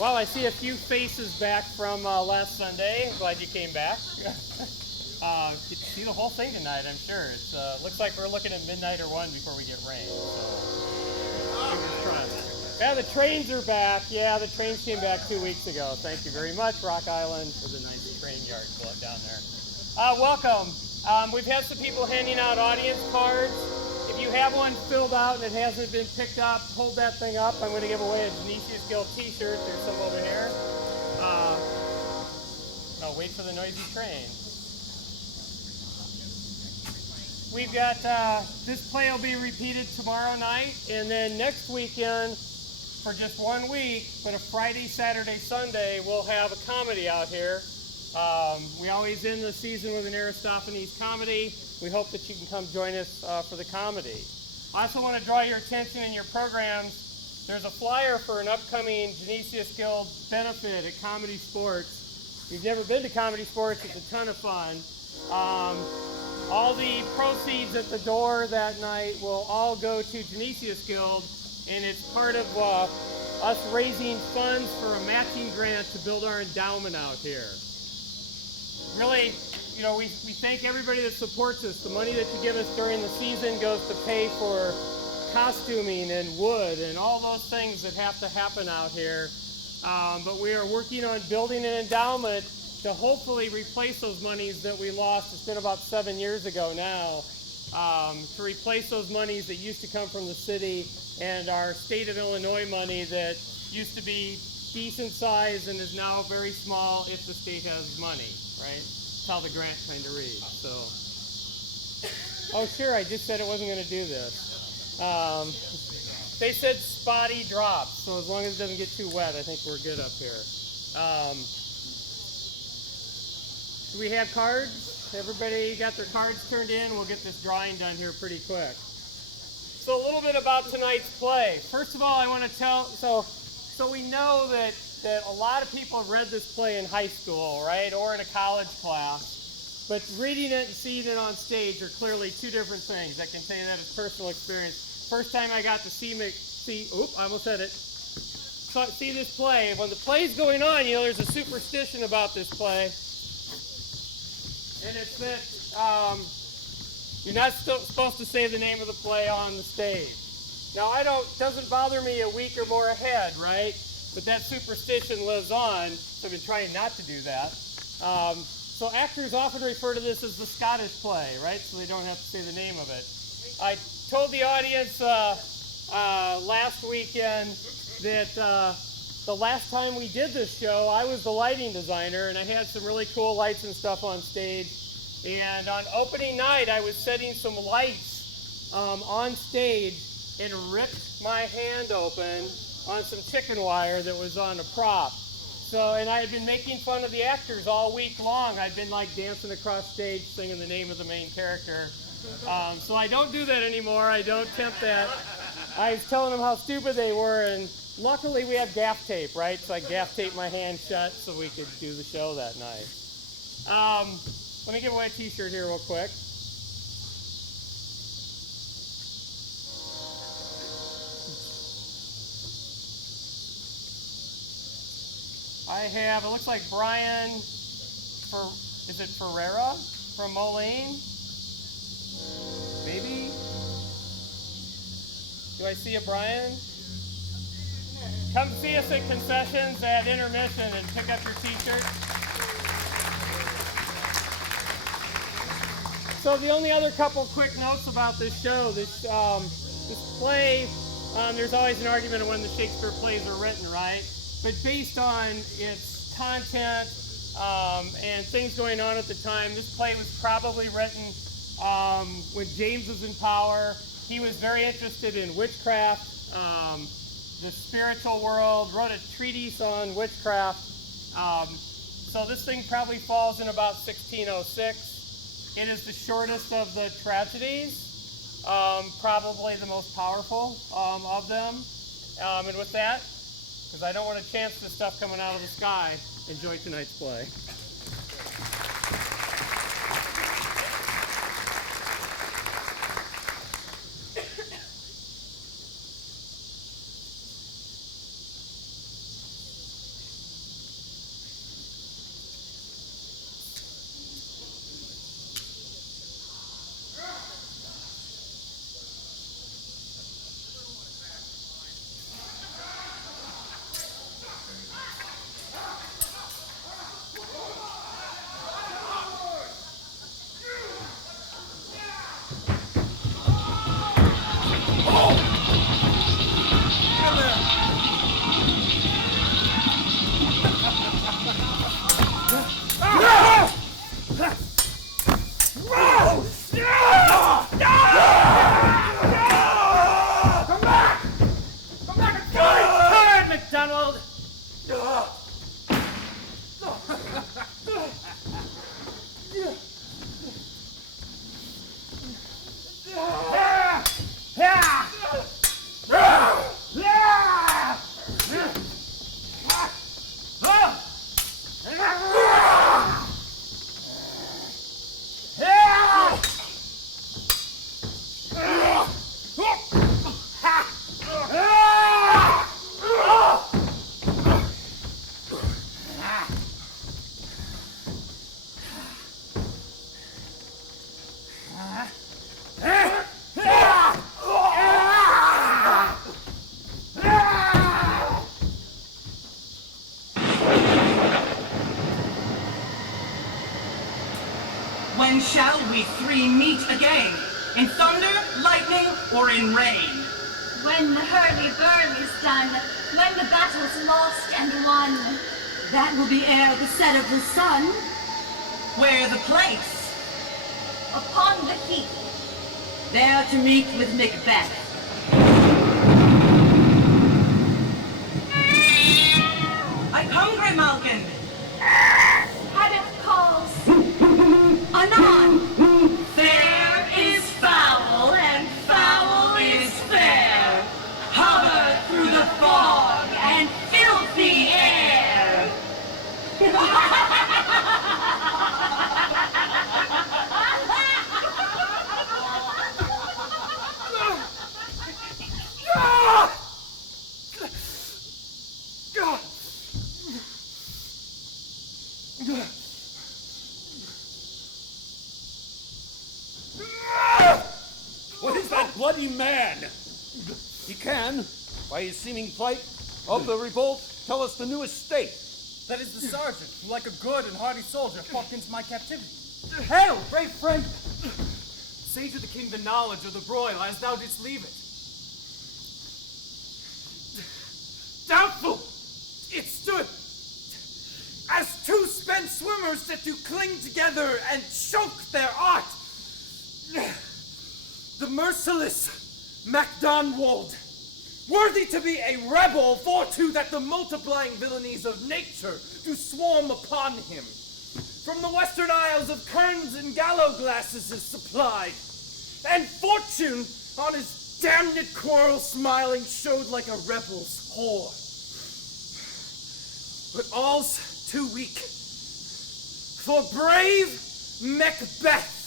Well, I see a few faces back from last Sunday. Glad you came back. You can see the whole thing tonight, I'm sure. It looks like we're looking at midnight or 1 before we get rain. So, fingers crossed. Yeah, the trains are back. Yeah, the trains came back 2 weeks ago. Thank you very much, Rock Island, for the nice train yard down there. Welcome. We've had some people handing out audience cards. If you have one filled out and it hasn't been picked up, hold that thing up. I'm going to give away a Genesius Guild t-shirt. There's some over here. Oh, wait for the noisy train. We've got, this play will be repeated tomorrow night, and then next weekend, for just 1 week, but a Friday, Saturday, Sunday, we'll have a comedy out here. We always end the season with an Aristophanes comedy. We hope that you can come join us for the comedy. I also want to draw your attention in your programs. There's a flyer for an upcoming Genesius Guild benefit at Comedy Sports. If you've never been to Comedy Sports, it's a ton of fun. All the proceeds at the door that night will all go to Genesius Guild, and it's part of us raising funds for a matching grant to build our endowment out here. Really, you know, we thank everybody that supports us. The money that you give us during the season goes to pay for costuming and wood and all those things that have to happen out here. But we are working on building an endowment to hopefully replace those monies that we lost. It's been about 7 years ago now. To replace those monies that used to come from the city and our state of Illinois money that used to be decent size and is now very small if the state has money, right? That's how the grant kind of reads. So, oh sure, I just said it wasn't going to do this. They said spotty drops, so as long as it doesn't get too wet, I think we're good up here. Do we have cards? Everybody got their cards turned in? We'll get this drawing done here pretty quick. So a little bit about tonight's play. First of all, I want to tell, so we know that a lot of people have read this play in high school, right, or in a college class, but reading it and seeing it on stage are clearly two different things. I can tell you that as personal experience. First time I got to see I almost said it. See this play. When the play's going on, you know, there's a superstition about this play, and it's that you're not supposed to say the name of the play on the stage. Now, doesn't bother me a week or more ahead, right? But that superstition lives on, so I've been trying not to do that. So actors often refer to this as the Scottish play, right? So they don't have to say the name of it. I told the audience last weekend that the last time we did this show, I was the lighting designer, and I had some really cool lights and stuff on stage. And on opening night, I was setting some lights on stage and ripped my hand open on some chicken wire that was on a prop. So, and I had been making fun of the actors all week long. I'd been like dancing across stage singing the name of the main character. So I don't do that anymore. I don't tempt that. I was telling them how stupid they were, and luckily we have gaff tape, right? So I gaff taped my hand shut so we could do the show that night. Let me give away a t-shirt here real quick. I have, it looks like Brian, is it Ferreira from Moline? Maybe? Do I see a Brian? Come see us at concessions at intermission and pick up your t-shirt. So the only other couple quick notes about this show, this play, there's always an argument of when the Shakespeare plays are written, right? But based on its content and things going on at the time, this play was probably written when James was in power. He was very interested in witchcraft, the spiritual world, wrote a treatise on witchcraft. So this thing probably falls in about 1606. It is the shortest of the tragedies, probably the most powerful of them. And with that, because I don't want to chance this stuff coming out of the sky, enjoy tonight's play. we three meet again, in thunder, lightning, or in rain. When the hurly-burly is done, when the battle's lost and won, that will be ere the set of the sun. Where the place? Upon the heath, there to meet with Macbeth. I'm hungry, Malkin. Haddock calls. Anon! Fair is foul, and foul is fair. Hover through the fog And filthy air! What is that bloody man? He can, by his seeming plight of the revolt, tell us the newest state. That is the sergeant, who like a good and hardy soldier fought against my captivity. Hail, brave friend! Say to the king the knowledge of the broil as thou didst leave it. Doubtful! It stood as two spent swimmers that do cling together and choke their art. The merciless Macdonald, worthy to be a rebel, for to that the multiplying villainies of nature do swarm upon him. From the western isles of kerns and gallow glasses is supplied, and fortune on his damned quarrel smiling showed like a rebel's whore. But all's too weak, for brave Macbeth,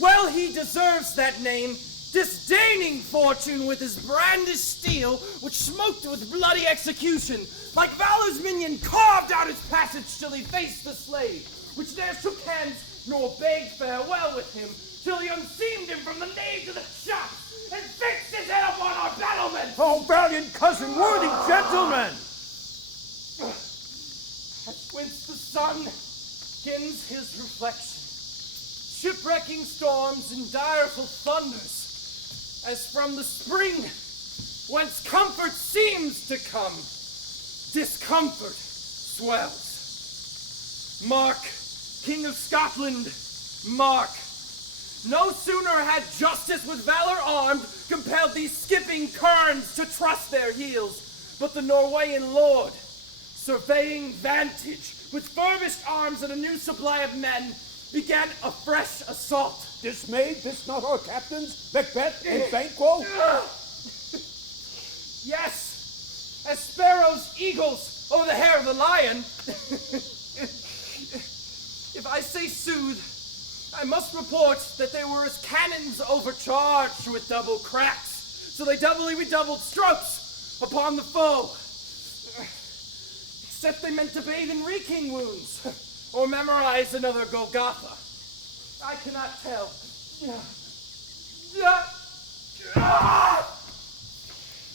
well he deserves that name, disdaining fortune with his brandished steel, which smoked with bloody execution, like valor's minion carved out his passage till he faced the slave, which ne'er shook hands nor bade farewell with him, till he unseamed him from the nave to the shafts, and fixed his head upon our battlement. Oh, valiant cousin, worthy gentlemen! At whence the sun gins his reflection, shipwrecking storms and direful thunders, as from the spring whence comfort seems to come, discomfort swells. Mark, King of Scotland, mark. No sooner had justice with valor armed compelled these skipping kerns to trust their heels, but the Norwegian lord, surveying vantage, with furbished arms and a new supply of men, began a fresh assault. Dismayed, this not our captains, Macbeth and Banquo? Yes, as sparrows, eagles, over the hair of the lion. If I say soothe, I must report that they were as cannons overcharged with double cracks, so they doubly redoubled strokes upon the foe. Except they meant to bathe in reeking wounds, or memorize another Golgotha. I cannot tell.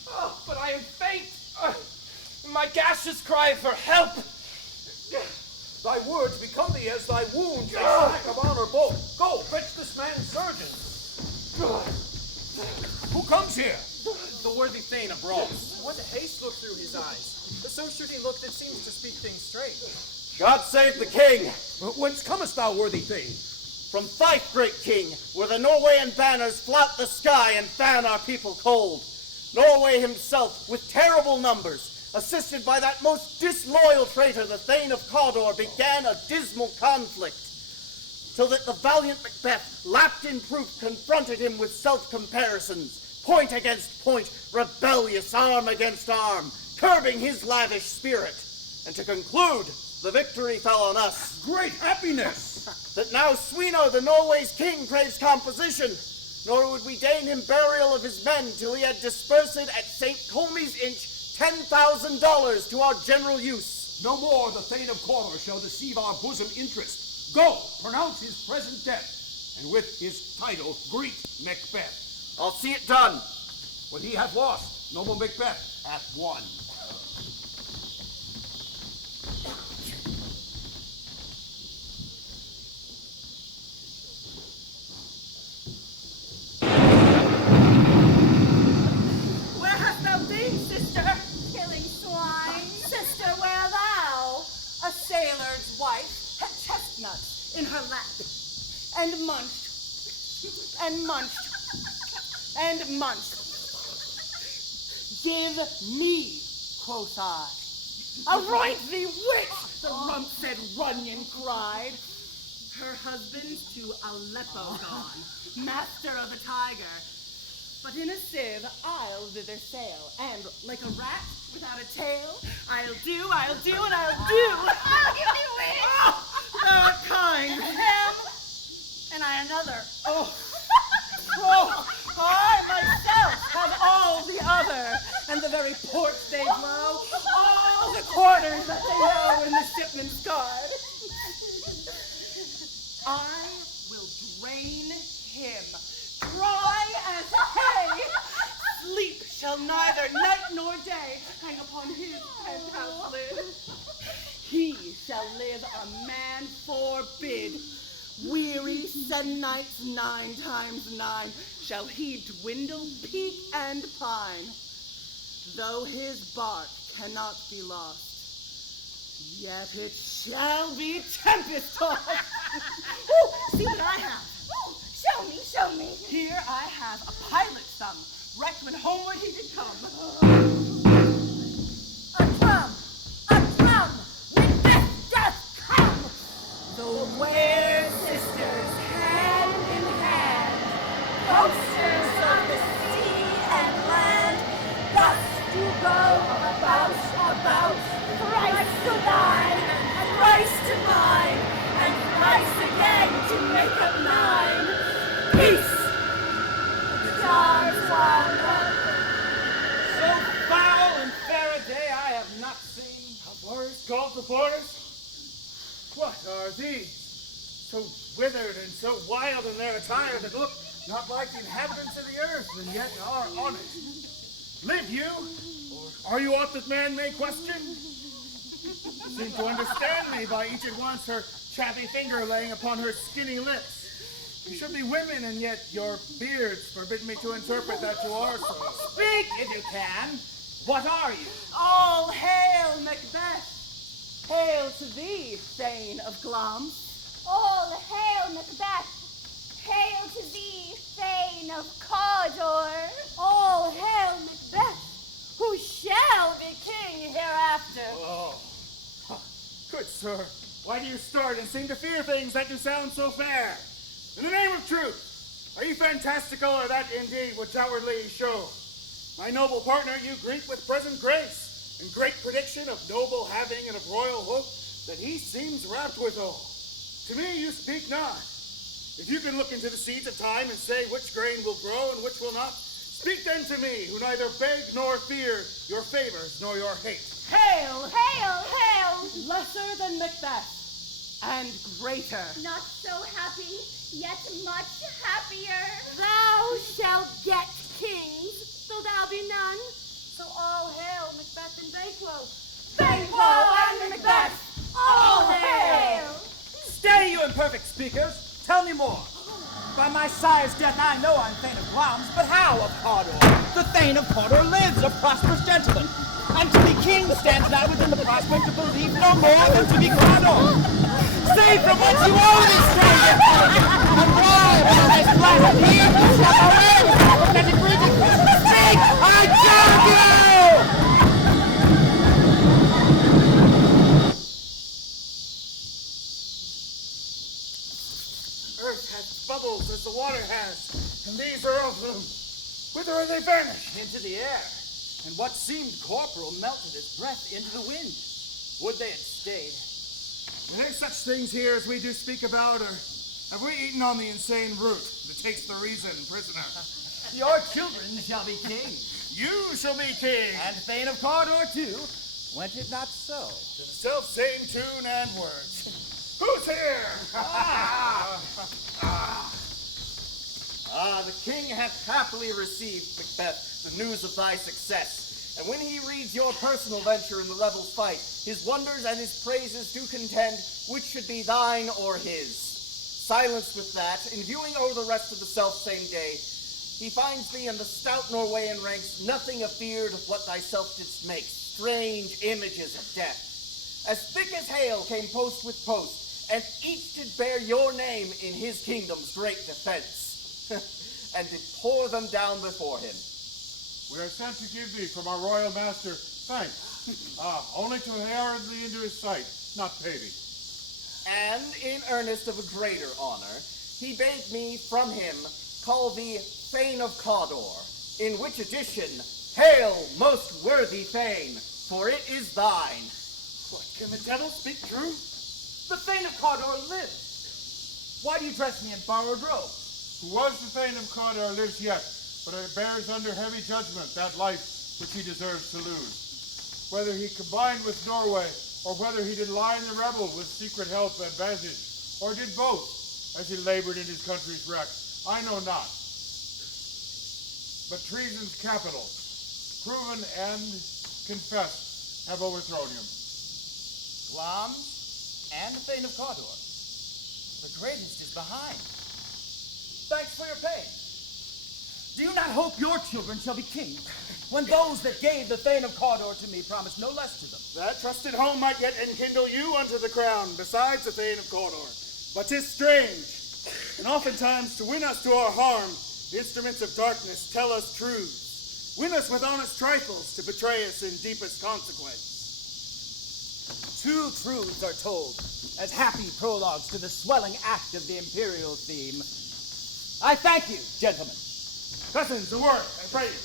Oh, but I am faint. My gaseous cry for help. Thy words become thee as thy wounds, a sack of honor both. Go, fetch this man surgeon. Who comes here? The worthy Thane of Ross. What haste looked through his eyes. So should he look that seems to speak things straight. God save the king! Whence comest thou, worthy Thane? From Fife, great king, where the Norwegian banners flout the sky and fan our people cold. Norway himself, with terrible numbers, assisted by that most disloyal traitor, the Thane of Cawdor, began a dismal conflict, till that the valiant Macbeth, lapped in proof, confronted him with self-comparisons, point against point, rebellious arm against arm, curbing his lavish spirit. And to conclude, the victory fell on us. Great happiness! That now Sweno, the Norway's king, craves composition, nor would we deign him burial of his men till he had dispersed at St. Comey's Inch $10,000 to our general use. No more the Thane of Cawdor shall deceive our bosom interest. Go, pronounce his present death, and with his title greet Macbeth. I'll see it done. What he hath lost, noble Macbeth hath won. and months. Give me, quoth I. Aroint thee, witch, the rump-fed Runyon cried. Her husband's to Aleppo gone, master of the tiger. But in a sieve I'll thither sail, and like a rat without a tail, I'll do, and I'll do. I'll give thee wings. Oh, thou art kind. Him, and I another. Oh, I myself have all the other, and the very ports they blow, all the quarters that they know in the shipman's guard. I will drain him, dry as hay. Sleep shall neither night nor day hang upon his penthouse lid. He shall live a man forbid. Weary 7 nights 9 times 9 shall he dwindle, peak, and pine. Though his bark cannot be lost, yet it shall be tempest-tossed. Ooh, see what I have. Oh, show me. Here I have a pilot's thumb, wrecked when homeward he did come. A drum, Macbeth doth come. The Ware sisters, hand in hand, Coasters of the sea and land, thus do go about, thrice to thine, and thrice to mine, and thrice again to make up 9. Peace! The stars wander. So foul and fair a day I have not seen. A forest called the forest? What are these? So withered and so wild in their attire that look not like the inhabitants of the earth, and yet are on it. Live you? Or are you aught that man may question? Seem to understand me by each at once her chappy finger laying upon her skinny lips. You should be women, and yet your beards forbid me to interpret that to our souls. Speak if you can. What are you? all hail Macbeth. Hail to thee, Thane of Glamis. All hail Macbeth! Hail to thee, Thane of Cawdor! All hail Macbeth, who shall be king hereafter! Oh, good sir, why do you start and seem to fear things that do sound so fair? In the name of truth, are you fantastical, or that indeed would outwardly show? My noble partner you greet with present grace, and great prediction of noble having and of royal hope, that he seems rapt withal. To me you speak not. If you can look into the seeds of time and say which grain will grow and which will not, speak then to me, who neither beg nor fear your favors nor your hate. Hail, Hail, hail! lesser than Macbeth, and greater. Not so happy, yet much happier. Thou shalt get kings, though thou be none. So all hail Macbeth and Banquo. Banquo and Macbeth, all hail! Stay, you imperfect speakers! Tell me more. By my sire's death I know I'm Thane of Glamis, but how of Cawdor? The Thane of Cawdor lives, a prosperous gentleman. And to be king stands now within the prospect to believe no more than to be Cawdor. Say from whence you owe this stranger, and why will this black here stop away with apathetic greeting? Speak, I charge you! Earth hath bubbles as the water has, and these are of them. Whither are they vanished? Into the air, and what seemed corporal melted as breath into the wind. Would they had stayed. Are there such things here as we do speak about, or have we eaten on the insane root that takes the reason prisoner? Your children shall be king, You shall be king, and Thane of Cawdor too, went it not so. to the self-same tune and words. Who's here? The king hath happily received, Macbeth, the news of thy success. And when he reads your personal venture in the rebels' fight, his wonders and his praises do contend which should be thine or his. Silenced with that, in viewing o'er the rest of the self-same day, he finds thee in the stout Norwegian ranks nothing afeard of what thyself didst make, strange images of death. As thick as hail came post with post, and each did bear your name in his kingdom's great defense. and did pour them down before him. We are sent to give thee from our royal master thanks, only to herald thee into his sight, not pay thee. And in earnest of a greater honor, he bade me from him call thee Thane of Cawdor, in which addition, hail, most worthy Thane, for it is thine. What, can the devil speak true? The Thane of Cawdor lives. Why do you dress me in borrowed robes? Who was the Thane of Cawdor lives yet, but it bears under heavy judgment that life which he deserves to lose. Whether he combined with Norway, or whether he did lie in the rebel with secret help and advantage, or did both, as he labored in his country's wreck, I know not. But treason's capital, proven and confessed, have overthrown him. Glamis and the Thane of Cawdor. The greatest is behind. Thanks for your pay. Do you not hope your children shall be kings, when those that gave the Thane of Cawdor to me promised no less to them? That trusted home might yet enkindle you unto the crown, besides the Thane of Cawdor. But 'tis strange, and oftentimes to win us to our harm, the instruments of darkness tell us truths, win us with honest trifles to betray us in deepest consequence. Two truths are told as happy prologues to the swelling act of the imperial theme. I thank you, gentlemen. Cousins, a word, I pray you.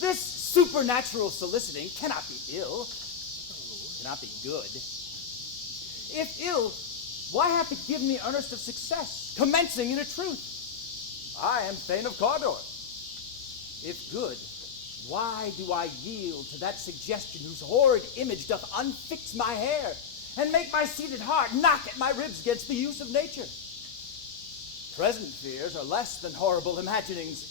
This supernatural soliciting cannot be ill, cannot be good. If ill, why have to give me earnest of success, commencing in a truth? I am Thane of Cawdor. If good, why do I yield to that suggestion whose horrid image doth unfix my hair, and make my seated heart knock at my ribs against the use of nature? Present fears are less than horrible imaginings.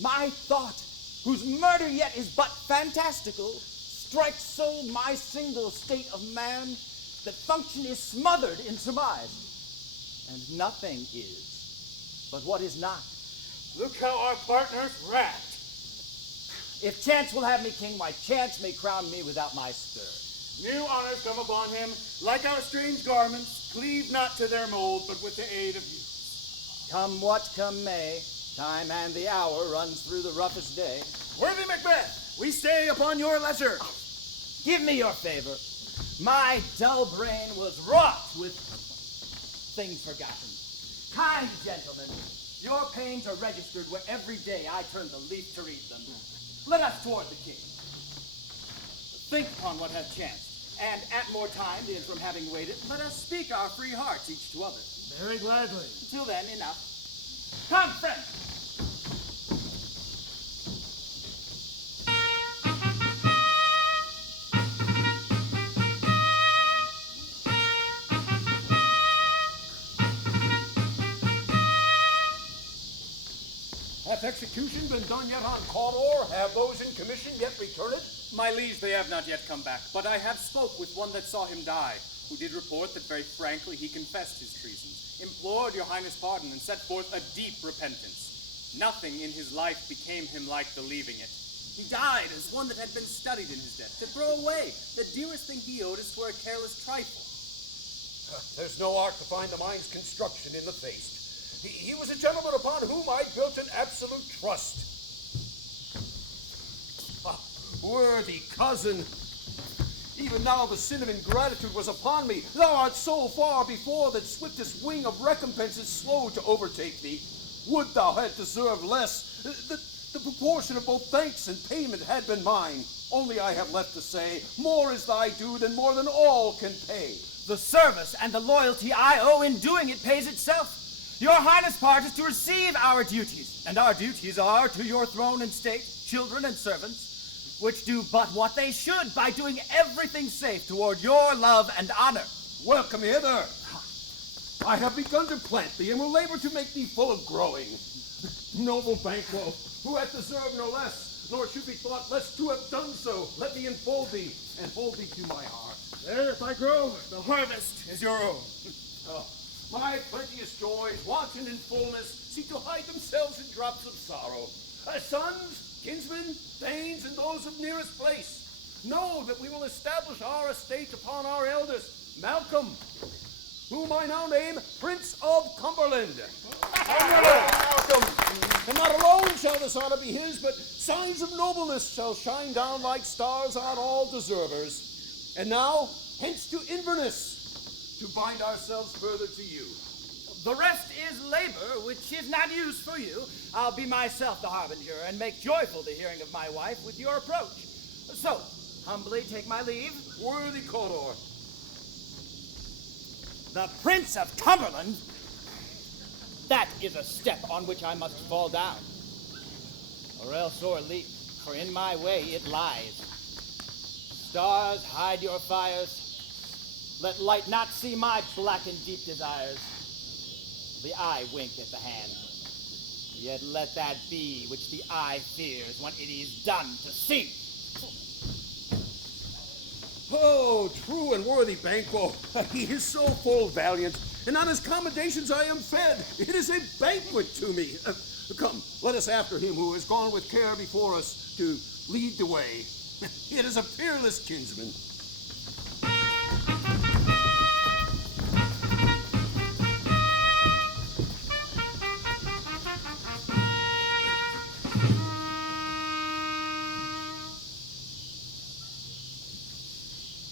My thought, whose murder yet is but fantastical, strikes so my single state of man that function is smothered in surmise, and nothing is but what is not. Look how our partners racked. If chance will have me king, why chance may crown me without my stir. New honors come upon him, like our strange garments, cleave not to their mold, but with the aid of use. Come what come may, time and the hour runs through the roughest day. Worthy Macbeth, we stay upon your leisure. Give me your favor. My dull brain was wrought with things forgotten. Kind gentlemen, your pains are registered where every day I turn the leaf to read them. Let us toward the king. Think upon what hath chanced, and at more time, the interim having waited, let us speak our free hearts each to other. Very gladly. Till then, enough. Come, friend. Hath execution been done yet on Cawdor? Have those in commission yet returned? My liege, they have not yet come back, but I have spoke with one that saw him die, who did report that very frankly he confessed his treasons, implored your highness pardon, and set forth a deep repentance. Nothing in his life became him like believing it. He died as one that had been studied in his death, to throw away the dearest thing he owed us for a careless trifle. There's no art to find the mind's construction in the face. He was a gentleman upon whom I built an absolute trust. Worthy cousin, even now the sin of ingratitude was upon me. Thou art so far before that swiftest wing of recompense is slow to overtake thee. Would thou had deserved less, the proportion of both thanks and payment had been mine. Only I have left to say, more is thy due than more than all can pay. The service and the loyalty I owe in doing it pays itself. Your highness part is to receive our duties, and our duties are to your throne and state, children and servants, which do but what they should by doing everything safe toward your love and honor. Welcome hither. I have begun to plant thee, and will labor to make thee full of growing. Noble Banquo, who hath deserved no less, nor should be thought less to have done so, let me enfold thee, and hold thee to my heart. There, if I grow, the harvest is your own. My plenteous joys, wanton in fullness, seek to hide themselves in drops of sorrow. Sons, kinsmen, thanes, and those of nearest place, know that we will establish our estate upon our eldest, Malcolm, whom I now name Prince of Cumberland. Malcolm! And not alone shall this honor be his, but signs of nobleness shall shine down like stars on all deservers. And now, hence to Inverness, to bind ourselves further to you. The rest is labor, which is not used for you. I'll be myself the harbinger, and make joyful the hearing of my wife with your approach. So, humbly take my leave. Worthy Cawdor. The Prince of Cumberland? That is a step on which I must fall down. Or else o'er leap, for in my way it lies. Stars, hide your fires. Let light not see my black and deep desires. The eye wink at the hand. Yet let that be which the eye fears when it is done to see. Oh, true and worthy Banquo. He is so full valiant, and on his commendations I am fed. It is a banquet to me. Come, let us after him who has gone with care before us to lead the way. It is a peerless kinsman.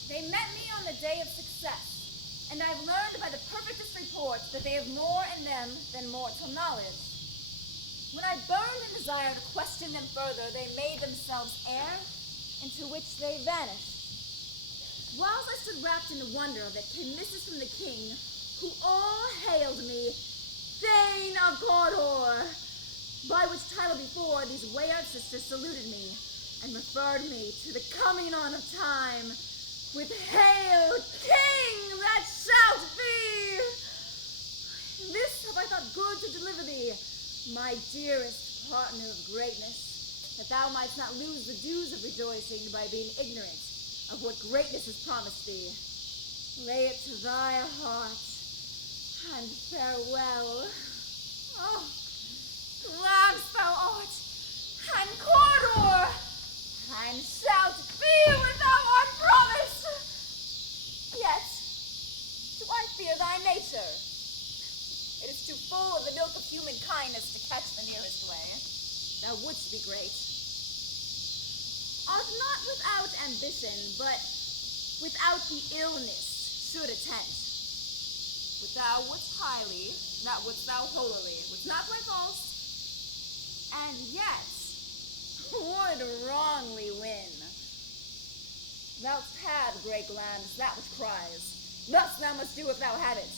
They met me on the day of success, and I've learned by the perfectest reports that they have more in them than mortal knowledge. When I burned in desire to question them further, they made themselves air, into which they vanished. Whilst I stood wrapped in the wonder of it, came missives from the king, who all hailed me Thane of Cawdor, by which title before these wayward sisters saluted me, and referred me to the coming on of time, with Hail, King, that shalt be! This have I thought good to deliver thee, my dearest partner of greatness, that thou mightst not lose the dues of rejoicing by being ignorant of what greatness is promised thee. Lay it to thy heart, and farewell. Oh, laughs thou art, and Cawdor, and shalt be what thou art promised. Yet, do I fear thy nature? It is too full of the milk of human kindness to catch the nearest way. Thou wouldst be great. Art not without ambition, but without the illness should attend. But thou wouldst highly, not wouldst thou holily, wouldst not play false, and yet would wrongly win. Thou'st had great lands, that which cries. Thus thou must do if thou had it.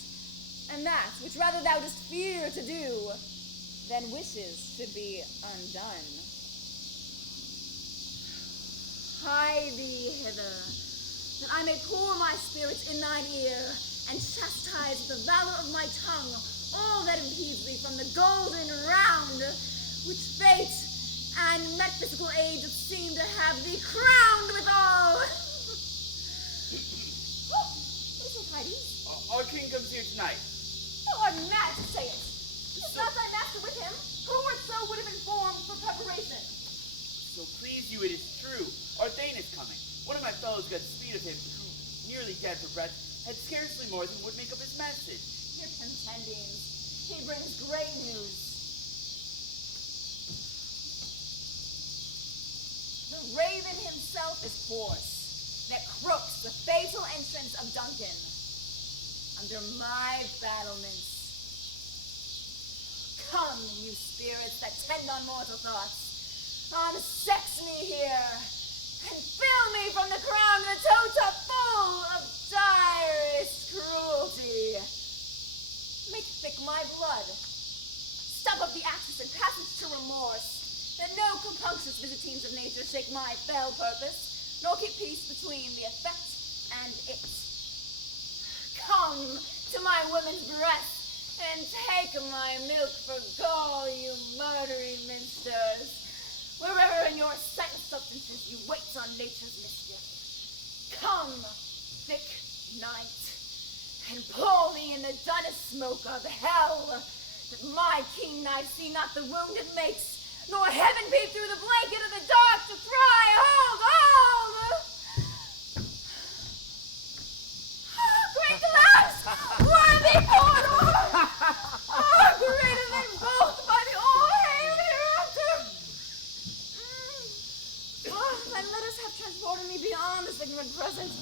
And that which rather thou dost fear to do, than wishes should be undone. Hie thee hither, that I may pour my spirits in thine ear, and chastise with the valor of my tongue all that impedes thee from the golden round, which fate and metaphysical age seem to have thee crowned withal. What is it, Hydes? Our king comes here tonight. Thou art mad to say it. Is not thy master with him? Who or so would have informed for preparation? So please you, it is true. Our Thane is coming. One of my fellows got speed of him, who, nearly dead for breath, had scarcely more than would make up his message. Your contendings. He brings great news. The raven himself is force that crooks the fatal entrance of Duncan under my battlements. Come, you spirits that tend on mortal thoughts, unsex me here, and fill me from the crown to the toe full of direst cruelty. Make thick my blood. Stop up the axis and passage to remorse, that no compunctious visitings of nature shake my fell purpose, nor keep peace between the effect and it. Come to my woman's breast, and take my milk for gall, you murdering minsters, wherever in your silent substances you wait on nature's mischief. Come, thick night, and pull me in the dunnest smoke of hell, that my keen knife see not the wound it makes, nor heaven peep through the blanket of the dark to cry, hold, hold! Great glass! Worthy Cawdor! Greater than both by the all My letters have transported me beyond this ignorant present,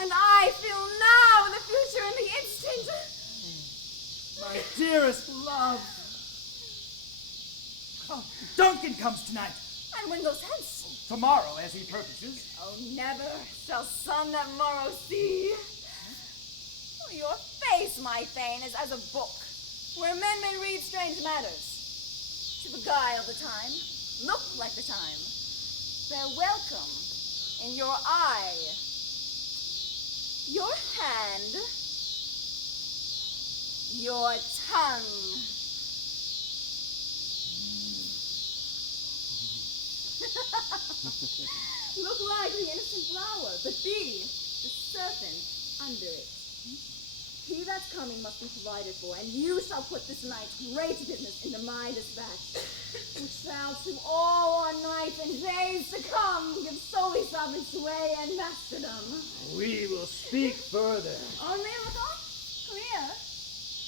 and I feel now the future in the instant. My dearest love. Oh, Duncan comes tonight. And when goes hence? Tomorrow, as he purposes. Oh, never shall sun that morrow see. Oh, your face, my Thane, is as a book, where men may read strange matters. To beguile the time, look like the time. Their welcome in your eye, your hand, your tongue. Look like the innocent flower, but be the serpent under it. He that's coming must be provided for, and you shall put this night's great business into my dispatch, which shall to all our nights and days to come give solely sovereign sway and masterdom. We will speak further. Only look on, clear.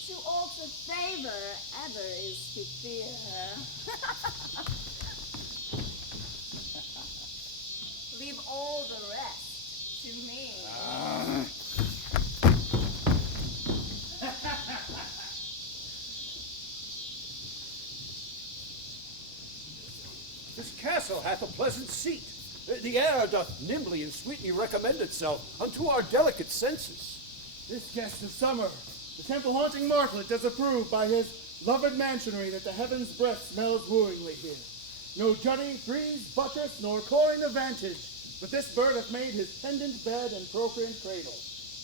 To alter favor ever is to fear. Leave all the rest to me. This castle hath a pleasant seat. The air doth nimbly and sweetly recommend itself unto our delicate senses. This guest of summer, the temple-haunting martlet, does approve by his loved mansionry that the heaven's breath smells wooingly here. No jutty, frieze, buttress, nor coign of vantage, but this bird hath made his pendant bed and procreant cradle.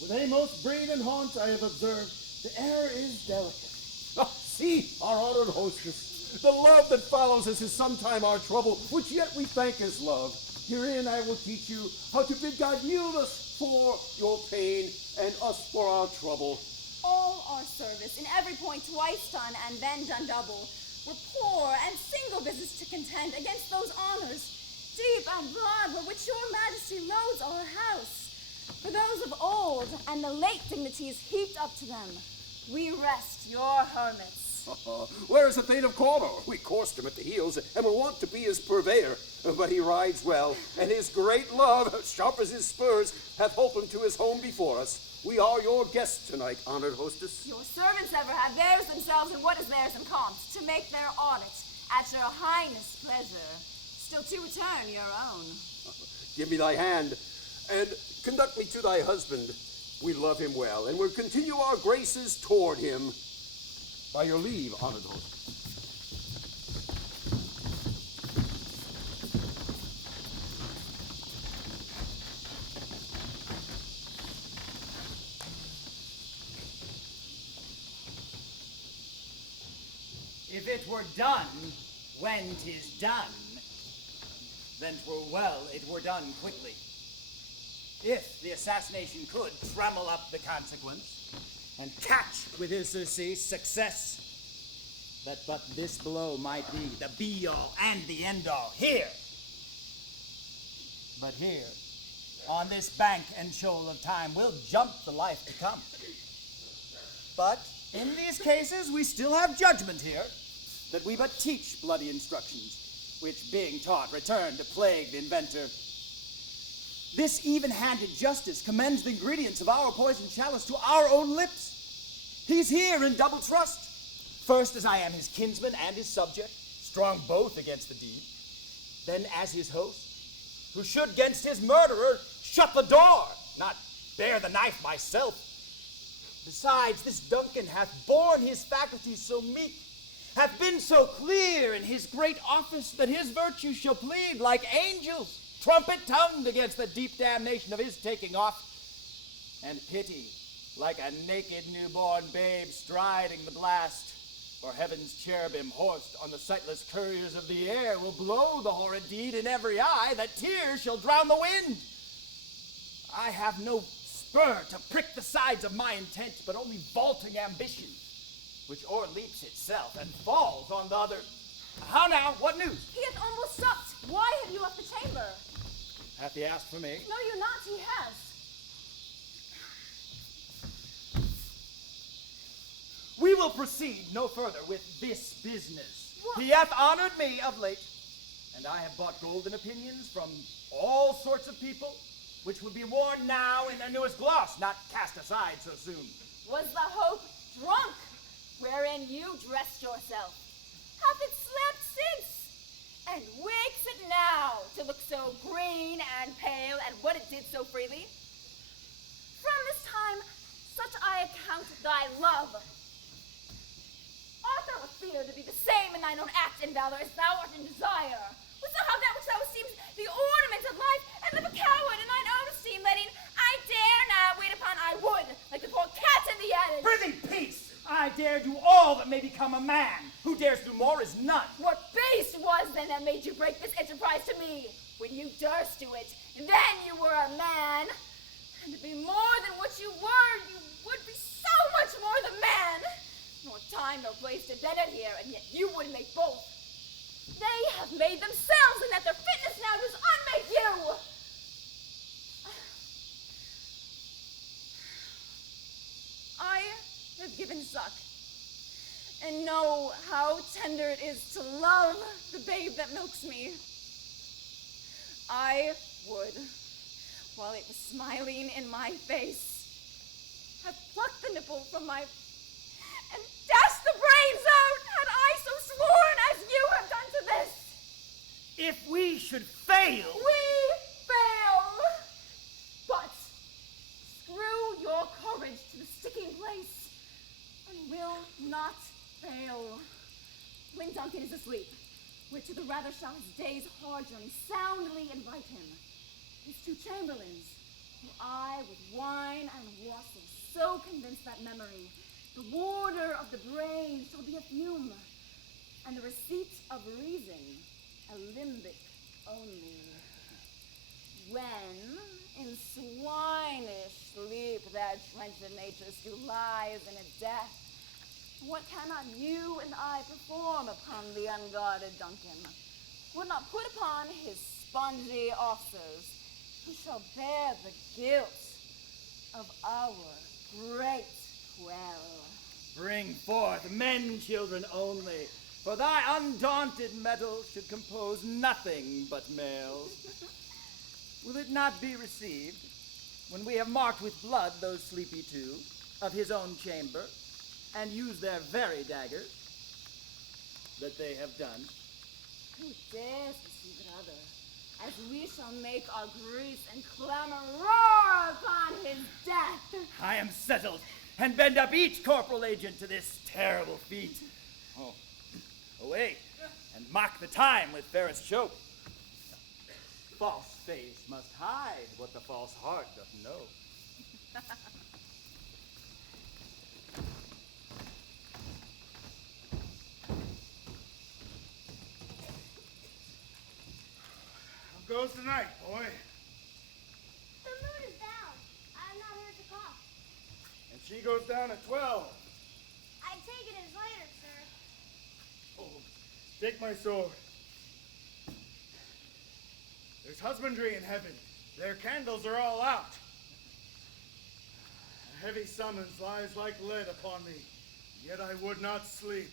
With a most breed and haunt I have observed, the air is delicate. Ah, see, our honored hostess, the love that follows us is sometime our trouble, which yet we thank as love. Herein I will teach you how to bid God yield us for your pain and us for our trouble. All our service, in every point twice done and then done double, were poor and single business to contend against those honors, deep and broad, with which your majesty loads our house. For those of old and the late dignities heaped up to them, we rest your hermits. Where is the Thane of Cawdor? We coursed him at the heels and were wont to be his purveyor. But he rides well, and his great love, sharp as his spurs, hath holpen to his home before us. We are your guests tonight, honored hostess. Your servants ever have theirs themselves and what is theirs in compt, to make their audit at your highness' pleasure, still to return your own. Give me thy hand, and conduct me to thy husband. We love him well, and will continue our graces toward him. By your leave, honored hostess. If it were done when 'tis done, then 'twere well it were done quickly. If the assassination could trammel up the consequence, and catch with his surcease success, that but this blow might be the be-all and the end-all here. But here, on this bank and shoal of time, we'll jump the life to come. But in these cases, we still have judgment here, that we but teach bloody instructions, which being taught return to plague the inventor. This even-handed justice commends the ingredients of our poisoned chalice to our own lips. He's here in double trust. First, as I am his kinsman and his subject, strong both against the deed. Then as his host, who should gainst his murderer shut the door, not bear the knife myself. Besides, this Duncan hath borne his faculties so meek, hath been so clear in his great office, that his virtue shall plead like angels, trumpet-tongued against the deep damnation of his taking off, and pity, like a naked newborn babe striding the blast, for heaven's cherubim horsed on the sightless couriers of the air will blow the horrid deed in every eye, that tears shall drown the wind. I have no spur to prick the sides of my intent, but only vaulting ambition, which o'erleaps itself and falls on the other. How now? What news? He hath almost supped. Why have you left the chamber? Hath he asked for me? No, you not. He has. We will proceed no further with this business. What? He hath honored me of late, And I have bought golden opinions from all sorts of people, which would be worn now in their newest gloss, not cast aside so soon. Was the hope drunk, wherein you dressed yourself? Hath it slept since? And wakes it now to look so green and pale, and what it did so freely? From this time, such I account thy love. Art thou a fear to be the same in thine own act and valor as thou art in desire? Was somehow that which thou esteems the ornament of life, and live a coward in thine own esteem, letting I dare not wait upon I would, like the poor cat in the adage? Prithee, peace! I dare do all that may become a man. Who dares do more is none. What beast was then that made you break this enterprise to me? When you durst do it, then you were a man. And to be more than what you would be so much more than man. Nor time nor place to bed it here, and yet you would make both. They have made themselves, and that their fitness now does unmake you. I have given suck, and know how tender it is to love the babe that milks me. I would, while it was smiling in my face, have plucked the nipple from my and dashed the brains out, had I so sworn as you have done to this. If we should fail... We fail! But screw your courage to the sticking place, and will not fail. When Duncan is asleep, whereto the rather shall his day's hard journey soundly invite him, his two chamberlains, who I with wine and wassail so convince that memory, the warder of the brain shall be a fume, and the receipt of reason a limbic only. When in swinish sleep that drenched nature still lies in a death, what cannot you and I perform upon the unguarded Duncan? Would not put upon his spongy officers, who shall bear the guilt of our great quarrel. Bring forth men children only, for thy undaunted metal should compose nothing but males. Will it not be received when we have marked with blood those sleepy two of his own chamber, and use their very daggers that they have done? Who dares receive it other, as we shall make our grease and clamor roar upon his death? I am settled, and bend up each corporal agent to this terrible feat. Oh, away, and mock the time with fairest show. False face must hide what the false heart doth know. How goes tonight, boy? The moon is down. I have not heard the call. And she goes down at 12. I take it as later, sir. Oh, take my sword. There's husbandry in heaven. Their candles are all out. A heavy summons lies like lead upon me, yet I would not sleep.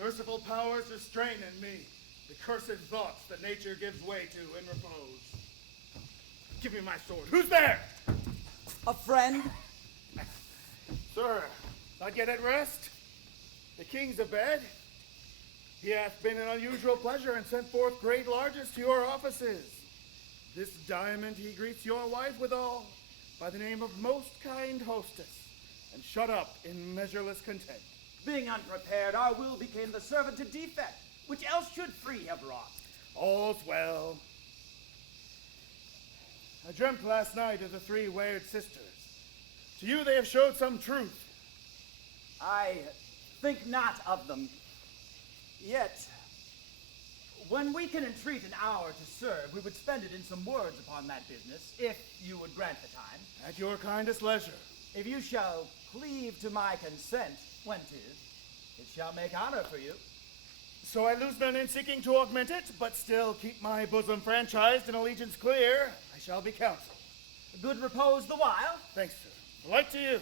Merciful powers restrain in me the cursed thoughts that nature gives way to in repose. Give me my sword. Who's there? A friend? Sir, not yet at rest? The king's abed? He hath been an unusual pleasure and sent forth great largesse to your offices. This diamond he greets your wife withal, by the name of most kind hostess, and shut up in measureless content. Being unprepared, our will became the servant to defect, which else should free have wrought. All's well. I dreamt last night of the three weird sisters. To you they have showed some truth. I think not of them. Yet, when we can entreat an hour to serve, we would spend it in some words upon that business, if you would grant the time. At your kindest leisure. If you shall cleave to my consent, when 'tis, it shall make honor for you. So I lose none in seeking to augment it, but still keep my bosom franchised and allegiance clear. I shall be counseled. Good repose the while. Thanks, sir. Like to you.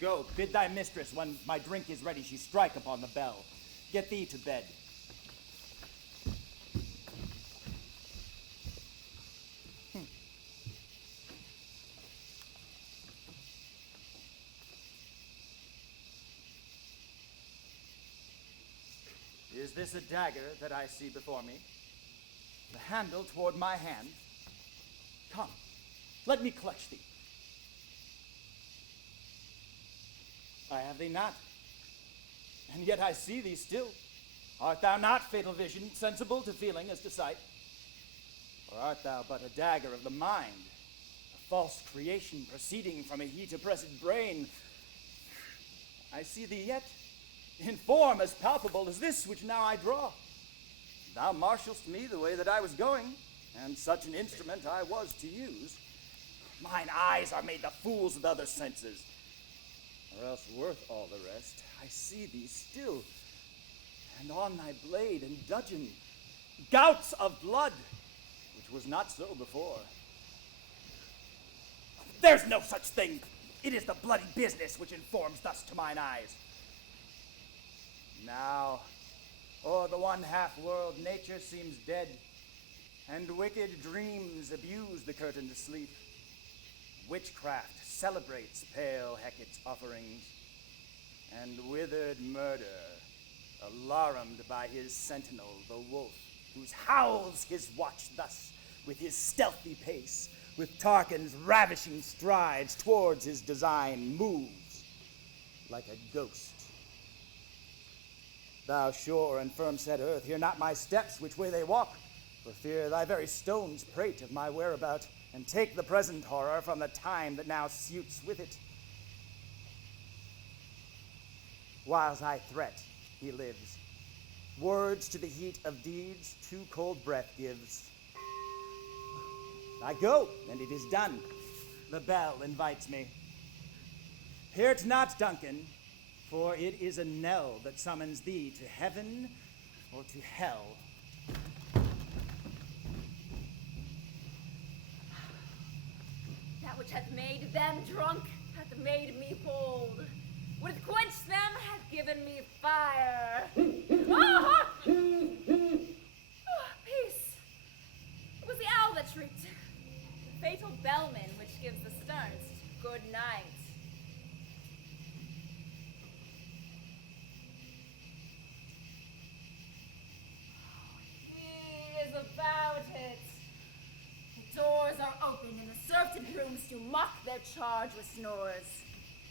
Go, bid thy mistress, when my drink is ready, she strike upon the bell. Get thee to bed. Is this a dagger that I see before me? The handle toward my hand? Come, let me clutch thee. I have thee not, and yet I see thee still. Art thou not, fatal vision, sensible to feeling as to sight? Or art thou but a dagger of the mind, a false creation proceeding from a heat-oppressed brain? I see thee yet, in form as palpable as this which now I draw. Thou marshalst me the way that I was going, and such an instrument I was to use. Mine eyes are made the fools of other senses, or else worth all the rest. I see thee still, and on thy blade and dudgeon, gouts of blood, which was not so before. There's no such thing. It is the bloody business which informs thus to mine eyes. Now, o'er the one half-world nature seems dead, and wicked dreams abuse the curtain to sleep. Witchcraft celebrates pale Hecate's offerings, and withered murder, alarmed by his sentinel, the wolf, whose howls his watch thus, with his stealthy pace, with Tarquin's ravishing strides towards his design, moves like a ghost. Thou sure and firm-set earth, hear not my steps, which way they walk, for fear thy very stones prate of my whereabout, and take the present horror from the time that now suits with it. Whiles I threat, he lives. Words to the heat of deeds, too cold breath gives. I go, and it is done. The bell invites me. Hear it not, Duncan, for it is a knell that summons thee to heaven or to hell. That which hath made them drunk hath made me bold. What hath quenched them hath given me fire. Ah! Peace. It was the owl that shrieked. The fatal bellman which gives the sternest good night. He is about it. The doors are open and the serfs grooms do mock their charge with snores.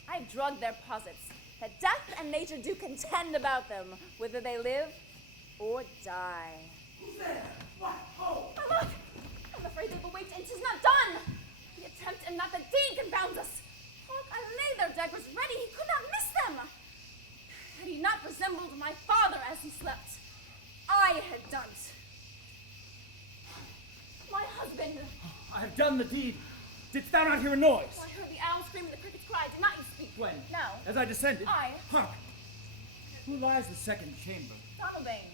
I have drugged their posits, that death and nature do contend about them, whether they live or die. Who's there? What? Oh! My lord, I'm afraid they've awaked and 'tis not done. The attempt and not the deed confounds us. Look, I laid their daggers ready, he could not miss them. Had he not resembled my father as he slept, I had done't. My husband. I have done the deed. Didst thou not hear a noise? I heard the owl scream and the crickets cry. Did not you speak? When? Now. As I descended? I. Hark! Who lies the second chamber? Donalbain.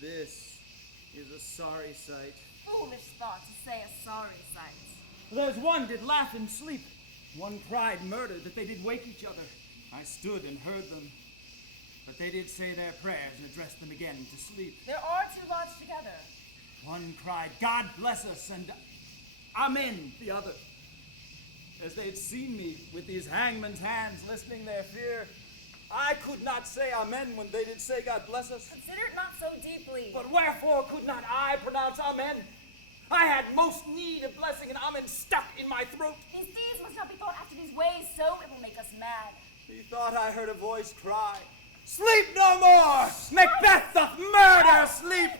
This is a sorry sight. Foolish thought to say a sorry sight. There's one did laugh in sleep. One cried murder, that they did wake each other. I stood and heard them. But they did say their prayers and addressed them again to sleep. There are two lodged together. One cried, God bless us, and Amen, the other. As they had seen me with these hangman's hands, listening their fear, I could not say Amen when they did say God bless us. Consider it not so deeply. But wherefore could not I pronounce Amen? I had most need of blessing, and Amen stuck in my throat. These deeds must not be thought after these ways, so it will make us mad. Methought I heard a voice cry, Sleep no more! Macbeth doth murder sleep!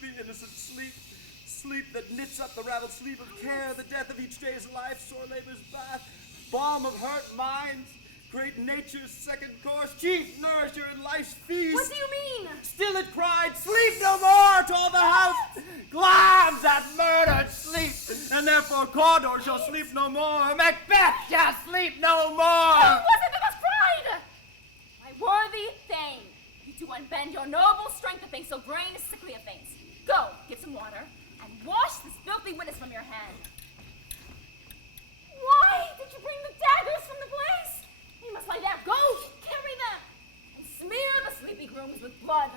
The innocent sleep, sleep that knits up the raveled sleeve of care, the death of each day's life, sore labor's bath, balm of hurt minds, great nature's second course, chief nourisher in life's feast. What do you mean? Still it cried, Sleep no more, to all the house glams that murdered sleep, and therefore Cawdor shall sleep no more, Macbeth shall sleep no more. Who was it that thus cried? My worthy thane, you do unbend your noble strength of things, so brain is sickly of things. Go, get some water, and wash this filthy witness from your hand. Why Why did you bring the daggers from the place? You must lie there. Go, carry them, and smear the sleepy grooms with blood.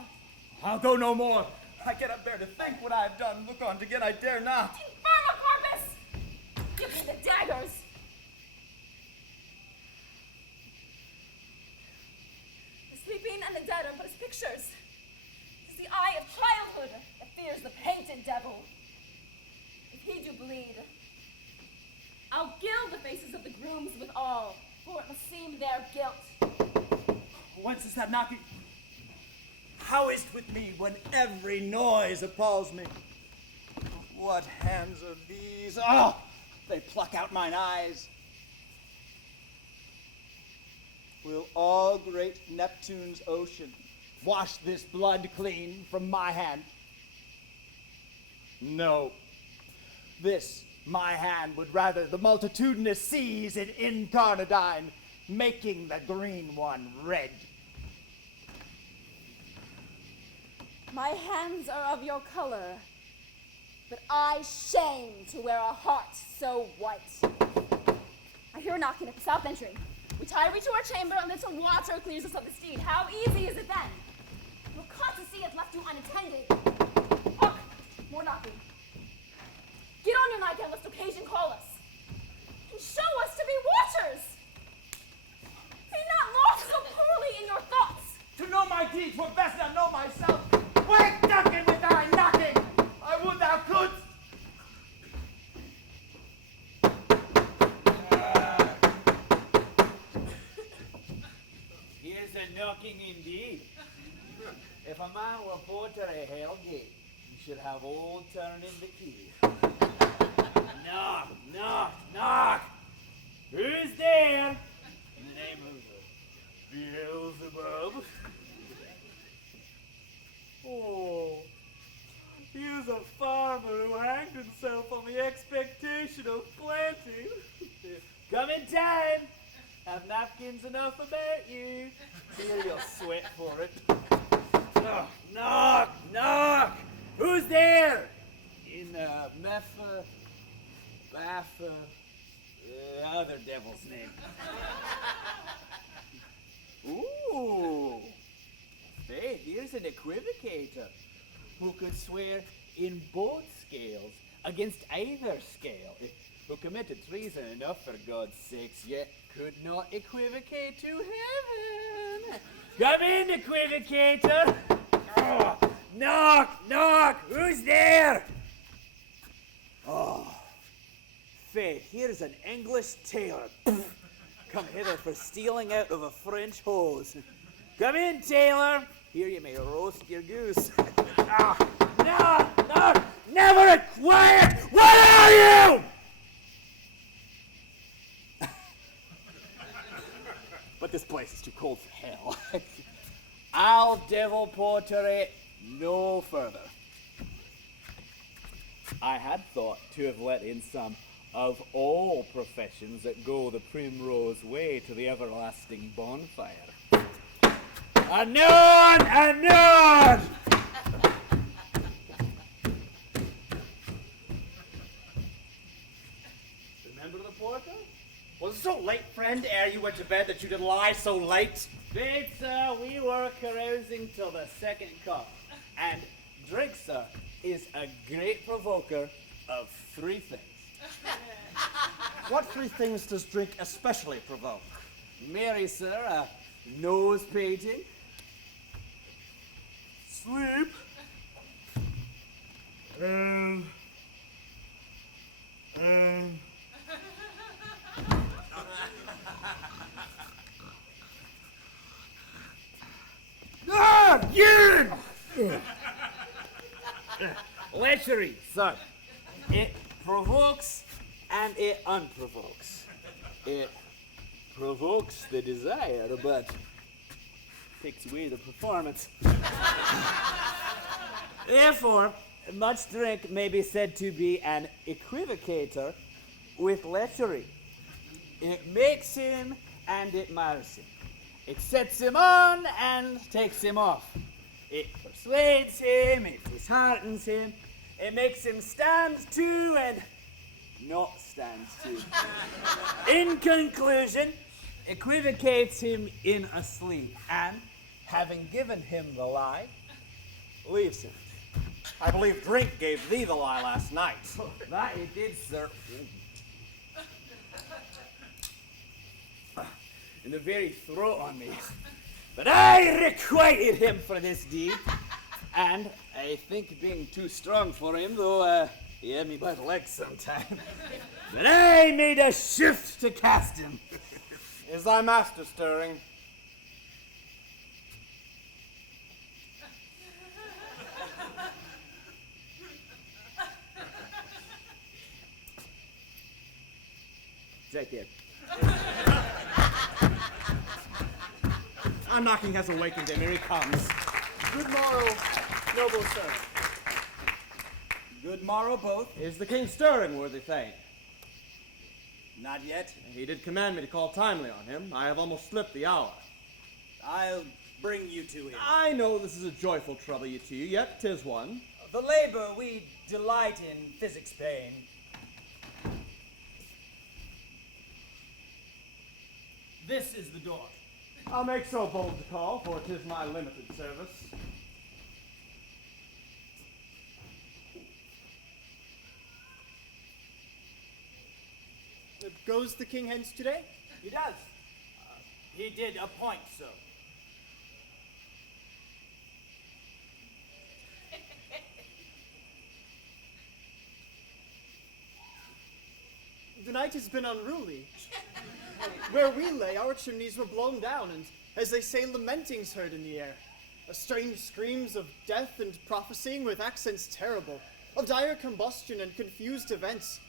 I'll go no more. I cannot bear to think what I have done. Look on again, I dare not. Infernal corpus! Give me the daggers. The sleeping and the dead are but as pictures. It is the eye of childhood that fears the painted devil. If he do bleed, I'll gild the faces of the grooms with all, for it must seem their guilt. Whence is that knocking? How is't with me when every noise appalls me? What hands are these? Ah, they pluck out mine eyes. Will all great Neptune's ocean wash this blood clean from my hand? No. This, my hand, would rather the multitudinous seas in incarnadine, making the green one red. My hands are of your color, but I shame to wear a heart so white. I hear a knocking at the south entry. We tie we to our chamber, and little water clears us of the steed. How easy is it then? Your courtesy has left you unattended. Hark! More knocking. Get on your nightgown lest occasion call us, and show us to be watchers. Be not lost so poorly in your thoughts. To know my deeds were best I know myself. Wake ducking with thy knocking! I would thou couldst! Here's a knocking indeed. If a man were porter at Hellgate, he should have old turning the key. Knock, knock, knock! Who's there? In the name of Beelzebub. Oh, here's a farmer who hanged himself on the expectation of plenty. Come in time! Have napkins enough about you. Here you'll sweat for it. Knock, knock, knock! Who's there? In Mepha, Baffa, other devil's name. Ooh! Hey, here's an equivocator who could swear in both scales against either scale, who committed treason enough for God's sakes, yet could not equivocate to heaven. Come in, equivocator! Oh, knock, knock! Who's there? Oh, faith, here's an English tailor. Come hither for stealing out of a French hose. Come in, tailor! Here you may roast your goose. No! Never a quiet! What are you? But this place is too cold for hell. I'll devil porter it no further. I had thought to have let in some of all professions that go the primrose way to the everlasting bonfire. Anon! Remember the porter? Was it so late, friend, ere you went to bed that you did lie so late? Faith, sir, we were carousing till the second cup. And drink, sir, is a great provoker of three things. What three things does drink especially provoke? Mary, sir, nose painting, sleep, lechery, sir. It provokes and it unprovokes. It provokes the desire, but takes away the performance. Therefore, much drink may be said to be an equivocator with lechery. It makes him and it mars him. It sets him on and takes him off. It persuades him, it disheartens him, it makes him stand to and not stand. stands to. In conclusion, equivocates him in a sleep, and, having given him the lie, leaves him. I believe drink gave thee the lie last night. That it did, sir. In the very throat on me. But I requited him for this deed. And I think being too strong for him, though he had me by the legs sometime. But I made a shift to cast him. Is thy master stirring? Right there. Our knocking has awakened him. Here he comes. Good morrow, noble sir. Good morrow, both. Is the king stirring, worthy Thane? Not yet. He did command me to call timely on him. I have almost slipped the hour. I'll bring you to him. I know this is a joyful trouble to you, yet 'tis one. The labor we delight in physics pain. This is the door. I'll make so bold to call, for 'tis my limited service. Goes the king hence today? He does. He did appoint so. The night has been unruly. Where we lay, our chimneys were blown down, and, as they say, lamentings heard in the air. Strange screams of death and prophesying with accents terrible, of dire combustion and confused events.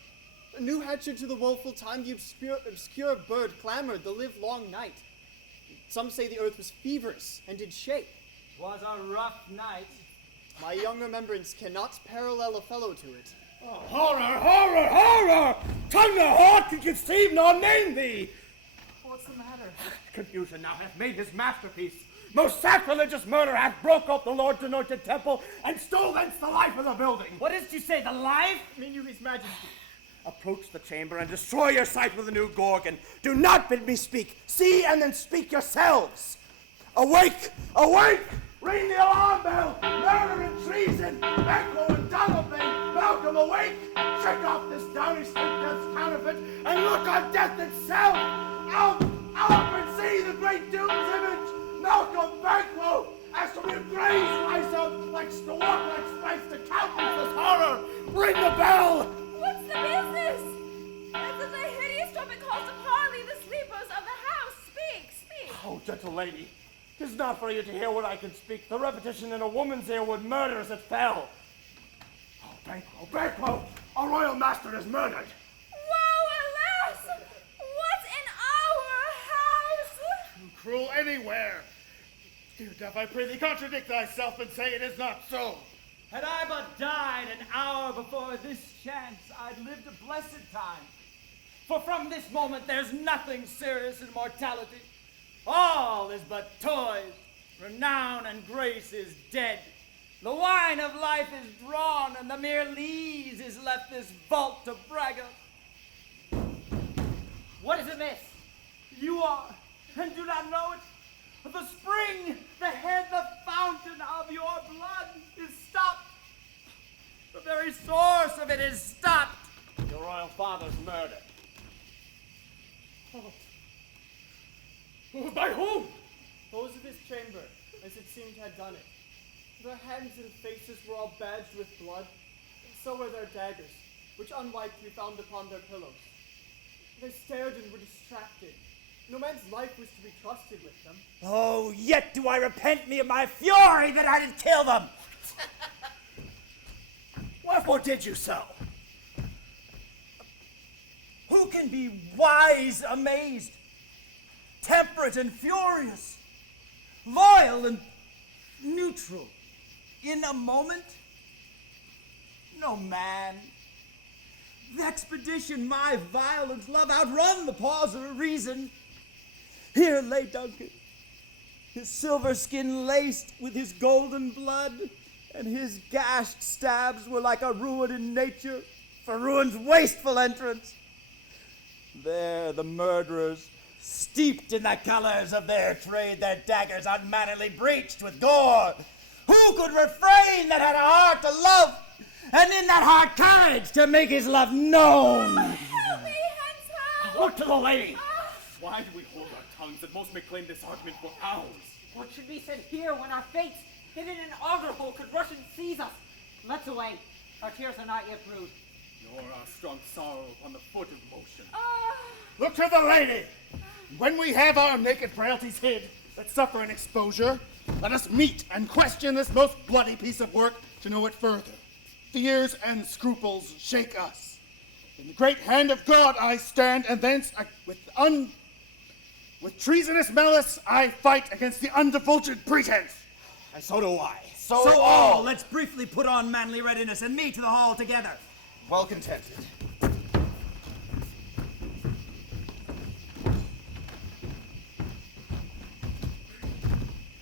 New hatchet to the woeful time, the obscure bird clamored the livelong night. Some say the earth was feverish and did shake. 'Twas a rough night. My young remembrance cannot parallel a fellow to it. Oh, horror, horror, horror! Tongue the heart can conceive nor name thee! What's the matter? Confusion now hath made his masterpiece. Most sacrilegious murder hath broke up the Lord's anointed temple and stole thence the life of the building. What is to say, the life? Mean you, his majesty? Approach the chamber and destroy your sight with a new Gorgon. Do not bid me speak. See and then speak yourselves. Awake! Awake! Ring the alarm bell! Murder and treason! Echo and Donalbain! Malcolm, awake! Shake off this downy sleep death's counterfeit and look on death itself! Out! Out and see the great Doom's image! Malcolm Banquo! As to embrace myself like to walk like spice to countenance this horror! Ring the bell! What's the business? This is a hideous trumpet calls to parley the sleepers of the house. Speak, speak. Oh, gentle lady, 'tis not for you to hear what I can speak. The repetition in a woman's ear would murder as it fell. Oh, Banquo, Banquo, our royal master is murdered. Woe, alas! What in our house? Cruel anywhere. Dear Death, I pray thee, contradict thyself and say it is not so. Had I but died an hour before this chance, I'd lived a blessed time. For from this moment there's nothing serious in mortality. All is but toys. Renown and grace is dead. The wine of life is drawn, and the mere lees is left this vault to brag of. What is amiss? You are, and do not know it. The spring, the head, the fountain of your blood is stopped. The very source of it is stopped. Your royal father's murdered. Oh. By whom? Those of his chamber, as it seemed, had done it. Their hands and faces were all badged with blood, and so were their daggers, which unwiped we found upon their pillows. They stared and were distracted. No man's life was to be trusted with them. Oh, yet do I repent me of my fury that I did kill them. Wherefore did you so? Who can be wise amazed, temperate and furious, loyal and neutral in a moment? No man. The expedition my violent love outrun the pause of reason. Here lay Duncan, his silver skin laced with his golden blood, and his gashed stabs were like a ruin in nature for ruin's wasteful entrance. There, the murderers, steeped in the colors of their trade, their daggers unmannerly breached with gore. Who could refrain that had a heart to love, and in that heart courage to make his love known? Help me, Hansel! Look to the lady! Why do we hold our tongues that most may claim this argument for hours? What should be said here when our fates, hidden in an auger hole, could rush and seize us? Let's away. Our tears are not yet brewed. Nor our strong sorrow upon the foot of motion. Look to the lady! When we have our naked frailties hid, that suffer an exposure, let us meet and question this most bloody piece of work to know it further. Fears and scruples shake us. In the great hand of God I stand, and thence with treasonous malice I fight against the undivulged pretense. And so do I. So all, let's briefly put on manly readiness and meet to the hall together. Well contented.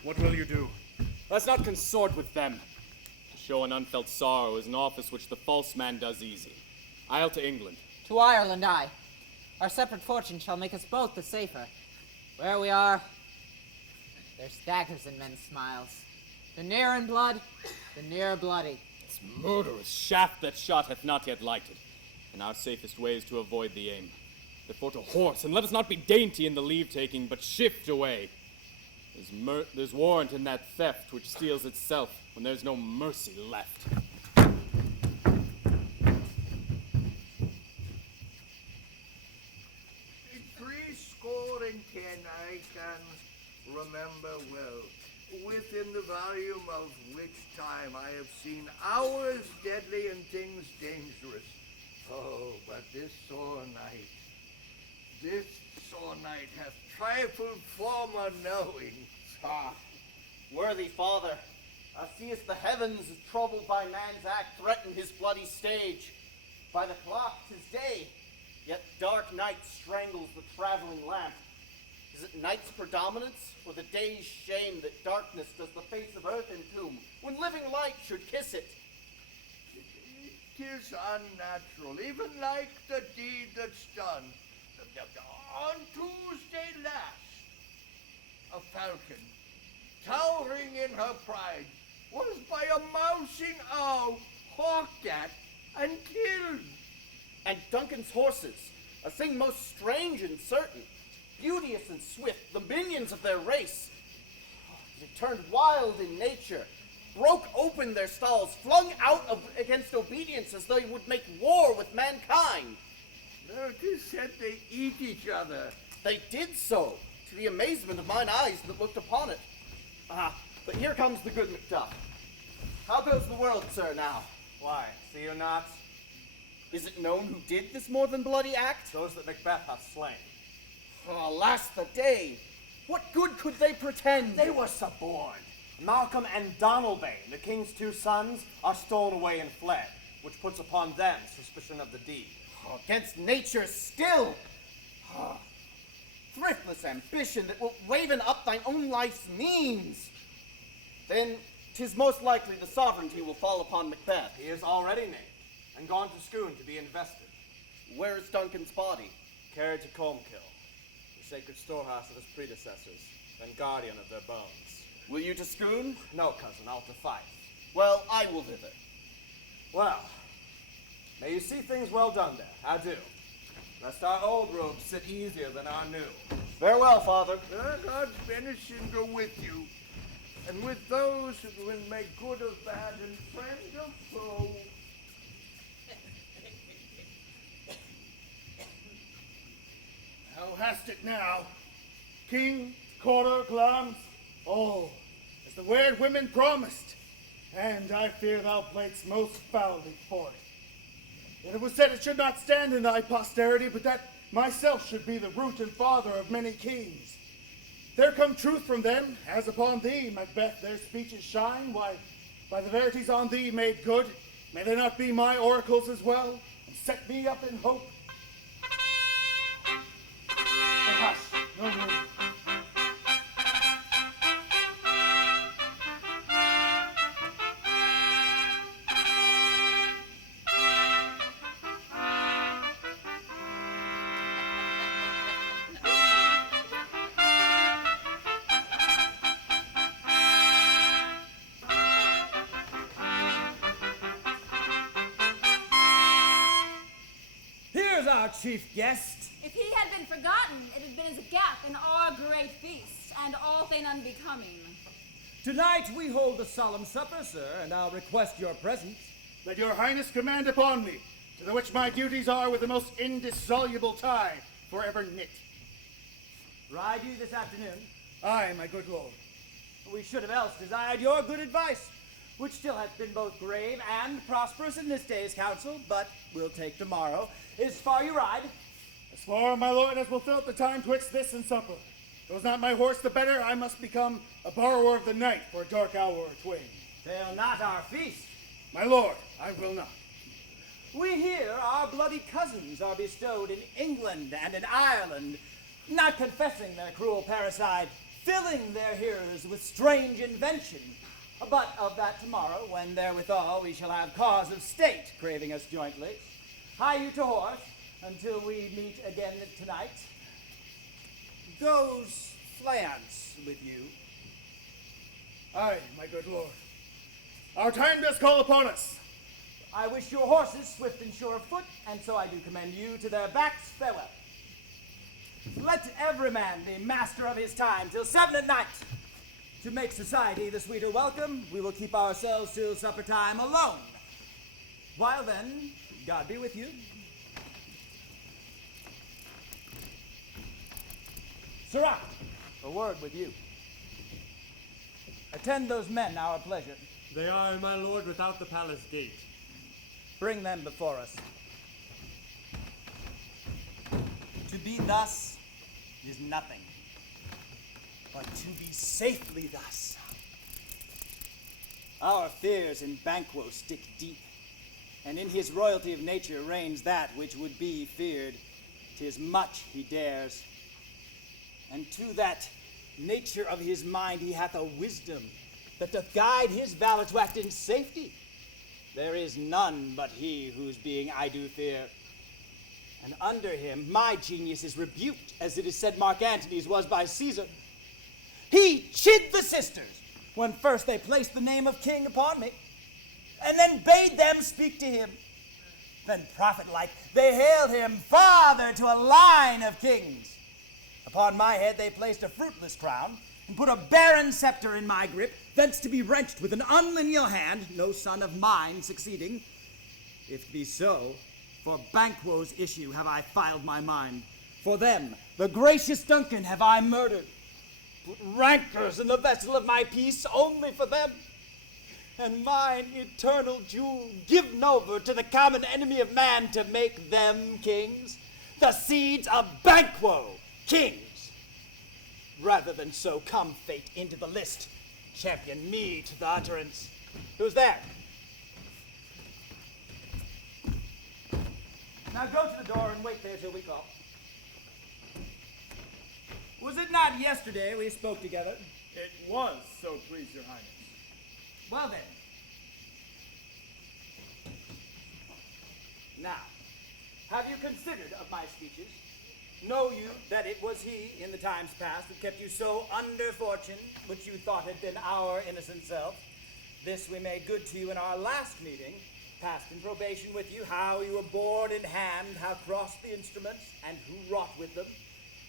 What will you do? Let's not consort with them. To show an unfelt sorrow is an office which the false man does easy. I'll to England. To Ireland I. Our separate fortune shall make us both the safer. Where we are, there's daggers in men's smiles. The near in blood, the near bloody. This murderous shaft that shot hath not yet lighted, and our safest way is to avoid the aim. Therefore to horse, and let us not be dainty in the leave-taking, but shift away. There's warrant in that theft which steals itself when there's no mercy left. Threescore and 10 I can remember well, within the volume of which time I have seen hours deadly and things dangerous. Oh, but this sore night hath trifled former knowing. Ah, worthy father, thou seest the heavens troubled by man's act threaten his bloody stage. By the clock 'tis day, yet dark night strangles the traveling lamp. Is it night's predominance, or the day's shame that darkness does the face of earth entomb, when living light should kiss it? 'Tis unnatural, even like the deed that's done. On Tuesday last, a falcon, towering in her pride, was by a mousing owl hawked at and killed. And Duncan's horses, a thing most strange and certain, beauteous and swift, the minions of their race, they turned wild in nature, broke open their stalls, flung out against obedience as though they would make war with mankind. No, 'tis said they eat each other. They did so, to the amazement of mine eyes that looked upon it. But here comes the good Macduff. How goes the world, sir, now? Why, see you not? Is it known who did this more than bloody act? Those that Macbeth hath slain. Oh, alas the day! What good could they pretend? They were suborned. Malcolm and Donalbain, the king's two sons, are stolen away and fled, which puts upon them suspicion of the deed. Against nature still! Thriftless ambition that will raven up thine own life's means! Then 'tis most likely the sovereignty will fall upon Macbeth. He is already named, and gone to Scone to be invested. Where is Duncan's body? Carried to Colmkill, the sacred storehouse of his predecessors, and guardian of their bones. Will you to Scone? No, cousin, I'll to Fife. Well, I will thither. Well, may you see things well done there. Adieu. Lest our old robes sit easier than our new. Farewell, father. God's benediction go with you, and with those who will make good of bad and friend of foe. Thou hast it now. King, quarter, clams, all, as the weird women promised. And I fear thou playedst most foully for it. It was said it should not stand in thy posterity, but that myself should be the root and father of many kings. There come truth from them, as upon thee, Macbeth, their speeches shine. Why, by the verities on thee made good, may they not be my oracles as well, and set me up in hope? But hush, no more. chief guest. If he had been forgotten, it had been as a gap in our great feast, and all thing unbecoming. Tonight we hold a solemn supper, sir, and I'll request your presence. Let your highness command upon me, to the which my duties are with the most indissoluble tie forever knit. Ride you this afternoon? Aye, my good lord. We should have else desired your good advice, which still hath been both grave and prosperous in this day's council, but we'll take tomorrow. As far you ride? As far, my lord, as will fill up the time twixt this and supper. Goes not my horse the better, I must become a borrower of the night for a dark hour or twain. Fail not our feast. My lord, I will not. We hear our bloody cousins are bestowed in England and in Ireland, not confessing their cruel parricide, filling their hearers with strange invention. But of that tomorrow, when therewithal we shall have cause of state craving us jointly. Hie you to horse, until we meet again tonight. Goes Fleance with you? Aye, my good lord. Our time does call upon us. I wish your horses swift and sure of foot, and so I do commend you to their backs. Farewell. Let every man be master of his time till 7 at night. To make society the sweeter welcome, we will keep ourselves till supper time alone. While then, God be with you. Sirrah, a word with you. Attend those men our pleasure. They are, my lord, without the palace gate. Bring them before us. To be thus is nothing, but to be safely thus. Our fears in Banquo stick deep, and in his royalty of nature reigns that which would be feared. 'Tis much he dares, and to that nature of his mind he hath a wisdom that doth guide his valor to act in safety. There is none but he whose being I do fear. And under him my genius is rebuked, as it is said Mark Antony's was by Caesar. He chid the sisters when first they placed the name of king upon me, and then bade them speak to him. Then prophet-like they hailed him father to a line of kings. Upon my head they placed a fruitless crown, and put a barren scepter in my grip, thence to be wrenched with an unlineal hand, no son of mine succeeding. If it be so, for Banquo's issue have I filed my mind. For them, the gracious Duncan, have I murdered. Put rancors in the vessel of my peace only for them. And mine eternal jewel given over to the common enemy of man to make them kings, the seeds of Banquo, kings. Rather than so come fate into the list, champion me to the utterance. Who's there? Now go to the door and wait there till we call. Was it not yesterday we spoke together? It was, so please your highness. Well then. Now, have you considered of my speeches? Know you that it was he, in the times past, who kept you so under fortune, which you thought had been our innocent self? This we made good to you in our last meeting, passed in probation with you, how you were board in hand, how crossed the instruments, and who wrought with them,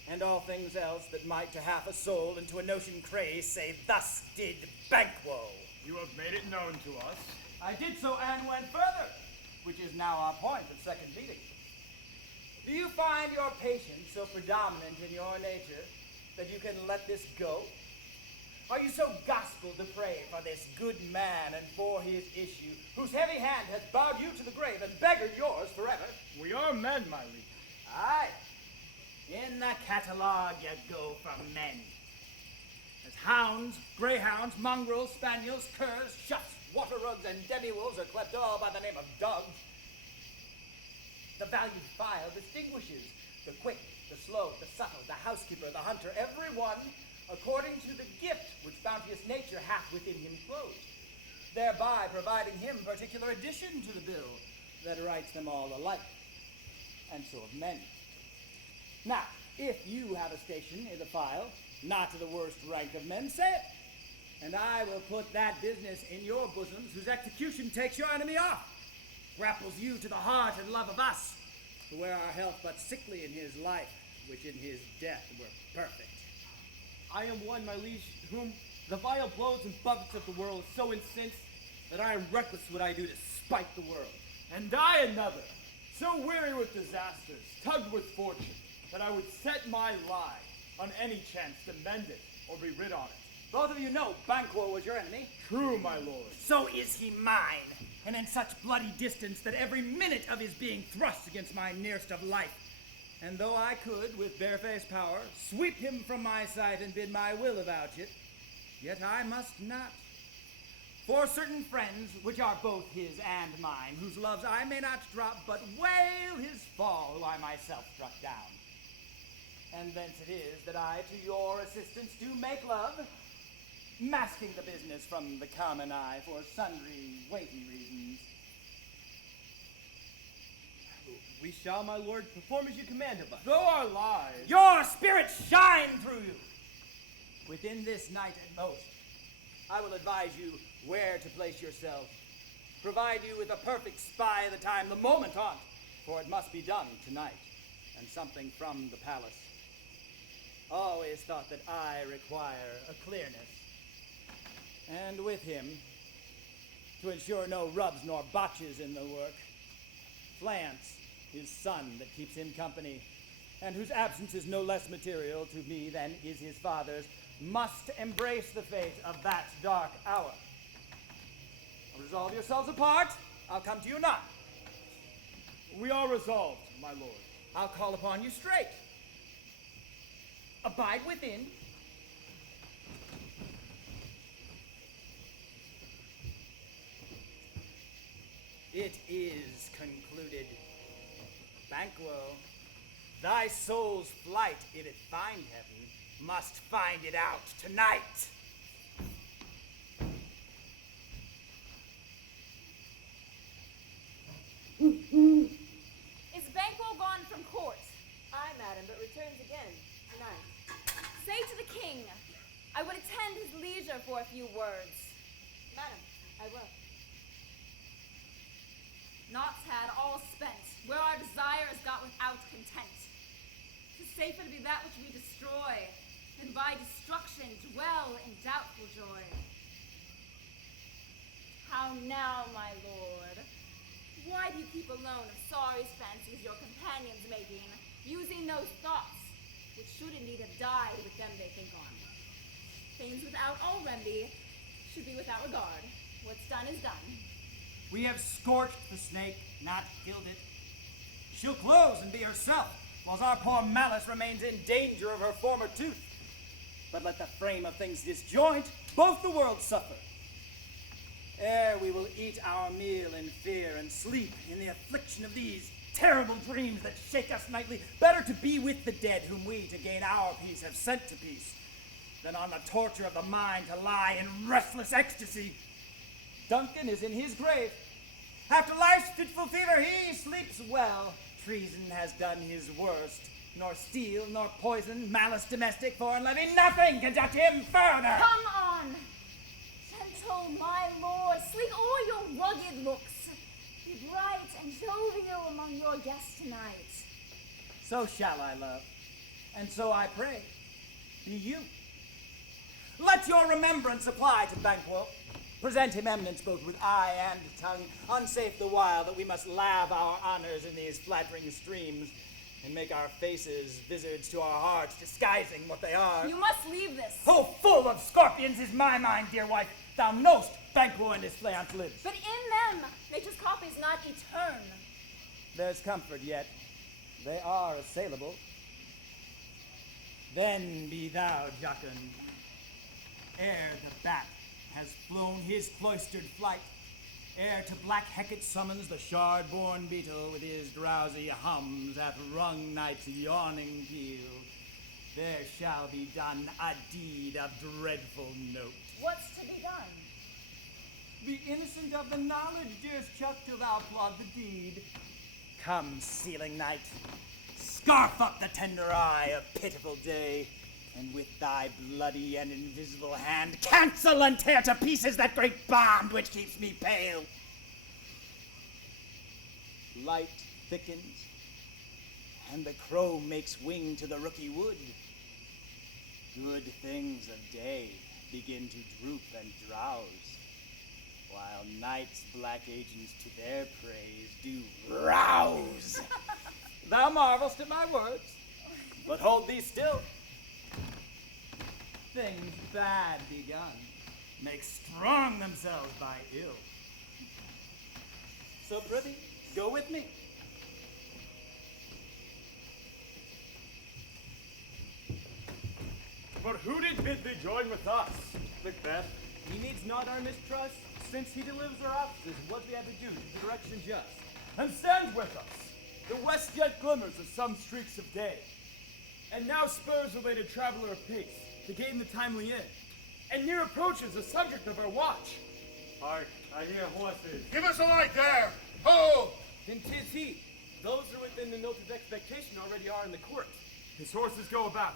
and all things else that might to half a soul and to a notion craze say, thus did Banquo. You have made it known to us. I did so and went further, which is now our point of second meeting. Do you find your patience so predominant in your nature that you can let this go? Are you so gospel depraved for this good man and for his issue, whose heavy hand hath bowed you to the grave and beggared yours forever? We are men, my liege. Aye. In the catalogue you go for men. As hounds, greyhounds, mongrels, spaniels, curs, shuffs, water-rugs, and demi-wolves are clept all by the name of dogs. The valued file distinguishes the quick, the slow, the subtle, the housekeeper, the hunter, every one according to the gift which bounteous nature hath within him closed, thereby providing him particular addition to the bill that writes them all alike, and so of men. Now, if you have a station in the file, not to the worst rank of men, say it, and I will put that business in your bosoms whose execution takes your enemy off, grapples you to the heart and love of us, who were our health but sickly in his life, which in his death were perfect. I am one, my liege, whom the vile blows and buffets of the world so incense that I am reckless what I do to spite the world. And I another, so weary with disasters, tugged with fortune, that I would set my lie on any chance to mend it or be rid on it. Both of you know Banquo was your enemy. True, my lord. So is he mine, and in such bloody distance that every minute of his being thrust against my nearest of life. And though I could, with barefaced power, sweep him from my sight and bid my will avouch it, yet I must not. For certain friends, which are both his and mine, whose loves I may not drop, but wail his fall, who I myself struck down. And thence it is that I to your assistance do make love, masking the business from the common eye for sundry weighty reasons. We shall, my lord, perform as you command of us. Though our lives Your spirit shine through you. within this night at most, I will advise you where to place yourself. Provide you with a perfect spy of the time, the moment on't, for it must be done tonight, and something from the palace. Always thought that I require a clearness. And with him, to ensure no rubs nor botches in the work, Flance, his son that keeps him company, and whose absence is no less material to me than is his father's, must embrace the fate of that dark hour. Resolve yourselves apart. I'll come to you not. We are resolved, my lord. I'll call upon you straight. Abide within. It is concluded. Banquo, thy soul's flight, if it find heaven, must find it out tonight. Is Banquo gone from court? Aye, madam, but returns again tonight. Say to the king, I would attend his leisure for a few words. Madam, I will. Knots had all spent, where our desire is got without content. 'Tis safer to be that which we destroy, than by destruction dwell in doubtful joy. How now, my lord? Why do you keep alone of sorry fancies your companions making, using those thoughts which should indeed have died with them they think on? Things without all remedy should be without regard. What's done is done. We have scorched the snake, not killed it. She'll close and be herself, whilst our poor Malice remains in danger of her former tooth. But let the frame of things disjoint, both the worlds suffer. Ere we will eat our meal in fear and sleep in the affliction of these terrible dreams that shake us nightly, better to be with the dead whom we, to gain our peace, have sent to peace, than on the torture of the mind to lie in restless ecstasy. Duncan is in his grave. After life's fitful fever, he sleeps well. Treason has done his worst. Nor steel, nor poison, malice domestic, foreign levy, nothing can touch him further. Come on! Gentle, my lord, sleep o'er your rugged looks. Be bright and jovial among your guests tonight. So shall I, love, and so I pray. Be you. Let your remembrance apply to Banquo. Present him eminence both with eye and tongue, unsafe the while that we must lave our honors in these flattering streams, and make our faces visards to our hearts, disguising what they are. You must leave this. Oh, full of scorpions is my mind, dear wife. Thou know'st Banquo and his Fleance lives. But in them, nature's copies not etern. There's comfort yet. They are assailable. Then be thou jocund, ere the bat has flown his cloistered flight, ere to black Hecate summons the shard-born beetle with his drowsy hums hath rung night's yawning peal. There shall be done a deed of dreadful note. What's to be done? Be innocent of the knowledge, dearest Chuck, till thou plod the deed. Come, sealing night, scarf up the tender eye of pitiful day, and with thy bloody and invisible hand cancel and tear to pieces that great bond which keeps me pale. Light thickens, and the crow makes wing to the rooky wood. Good things of day begin to droop and drowse, while night's black agents to their praise do rouse. Thou marvelst at my words, but hold thee still. Things bad begun make strong themselves by ill. So prithee, go with me. But who did bid thee join with us, Macbeth? He needs not our mistrust, since he delivers our officers what we have to do to direction just. And stand with us. The west yet glimmers of some streaks of day. And now spurs the weighted traveler apace to gain the timely end. And near approaches the subject of our watch. Hark, I hear horses. Give us a light there! Ho! Then 'tis he. Those who are within the note of expectation already are in the court. His horses go about.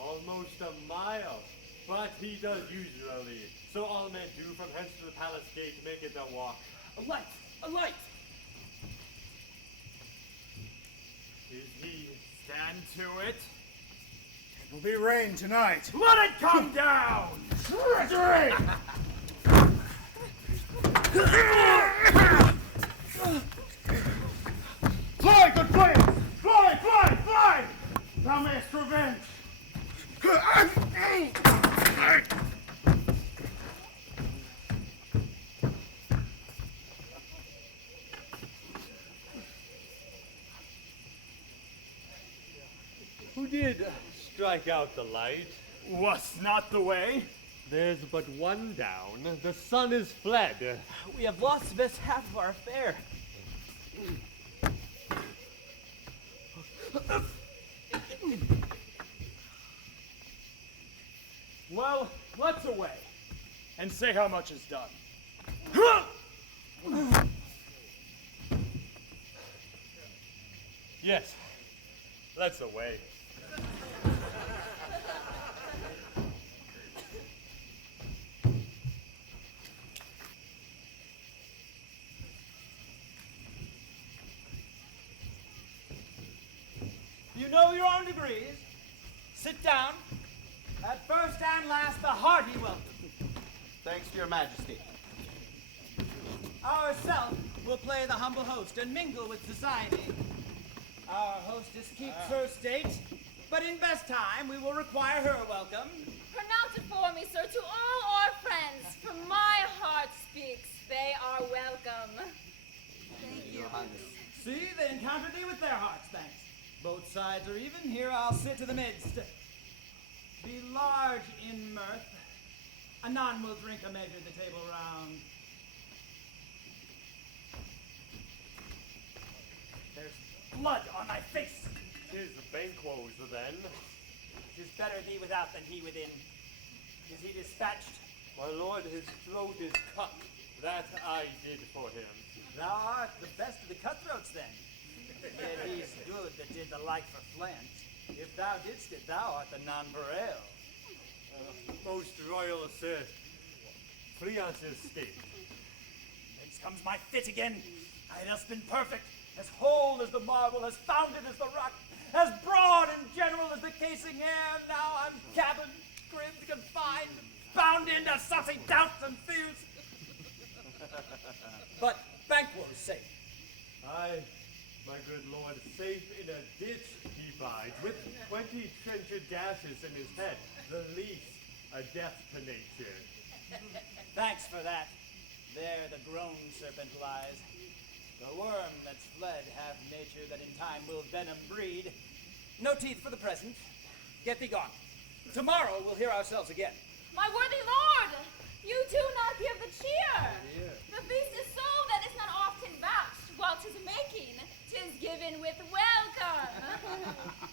Almost a mile, but he does usually. So all men do from hence to the palace gate make it a walk. A light! A light! Is he? Stand to it. It will be rain tonight. Let it come down! Treachery! Fly, good flames! Fly, fly, fly! Thou mayest revenge. Who did strike out the light? Was not the way? There's but one down. The sun is fled. We have lost the best half of our affair. Well, let's away. And say how much is done. Yes, let's away. You know your own degrees. Sit down. At first and last, a hearty welcome. Thanks to your majesty. Ourself will play the humble host and mingle with society. Our hostess keeps her state, but in best time we will require her welcome. Pronounce it for me, sir, to all our friends. From my heart speaks, they are welcome. Thank you. See, they encounter thee with their hearts, thanks. Both sides are even, here I'll sit to the midst. Be large in mirth, anon we'll drink a measure the table round. There's blood on thy face. 'Tis the Banquos then. 'Tis better thee without than he within. Is he dispatched? My lord, his throat is cut. That I did for him. Thou art the best of the cutthroats then. Yet he's good that did the like for flint. If thou didst it, thou art the nonpareil. Most royal sir, Friance's state. Next comes my fit again. I had else been perfect, as whole as the marble, as founded as the rock, as broad and general as the casing air. Now I'm cabined, cribbed, confined, bound into saucy doubts and fears. But Banquo's safe. Aye, my good lord, safe in a ditch he bides, with 20 trenchant gashes in his head, the least a death to nature. Thanks for that. There the grown serpent lies. The worm that's fled hath nature that in time will venom breed. No teeth for the present. Get thee gone. Tomorrow we'll hear ourselves again. My worthy lord, you do not give the cheer. The feast is so that it's not often vouched, while 'tis making, 'tis given with welcome.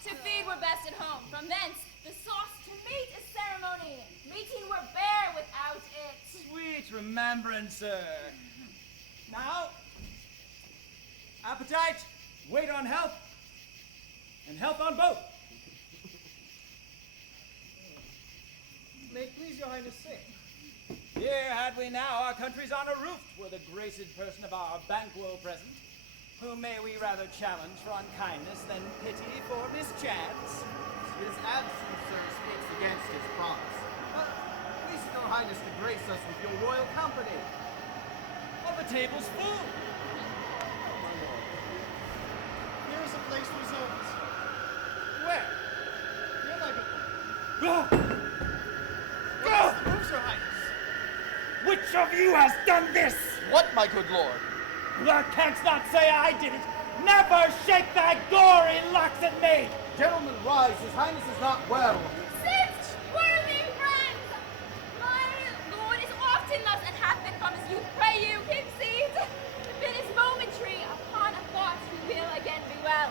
To feed we're best at home, from thence the sauce to meat is ceremony. Meeting we're bare without it. Sweet remembrancer. Now, appetite, wait on health, and health on both. May it please your highness sing. Here had we now our country's honor roofed, were the graced person of our Banquo present. Whom may we rather challenge for unkindness than pity for mischance? His absence, sir, speaks against his promise. But please your highness to grace us with your royal company. Well, the table's full. Here is a place reserved. Where? Here, my good Go! Go! Moves, your highness. Which of you has done this? What, my good lord? Thou canst not say I did it. Never shake thy gory locks at me. Gentlemen, rise. His highness is not well. Sit, worthy friends! My lord is often thus and hath been from his youth. Pray you, concede. If it is momentary, upon a thought he will again be well.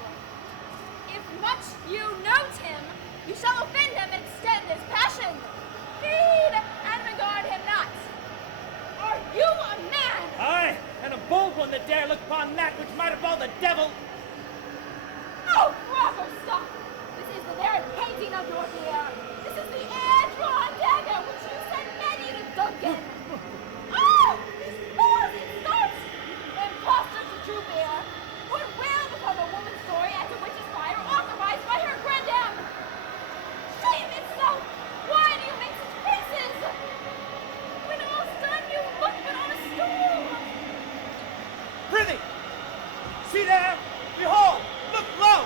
If much you note him, you shall offend him and extend his passion. Feed and regard him not. Are you a man? Aye, and a bold one that dare look upon that which might have brought the devil. Oh, bravo, stop! This is the very painting of your dear. This is the air-drawn dagger which you sent many to Duncan. Ah! This falls in starts! Imposter to true bear! What will become a woman's story as a witch's fire authorized by her grandam? Shame itself! Why do you make such faces? When all's done, you look but on a stool! Prithee, see there! Behold! Look low!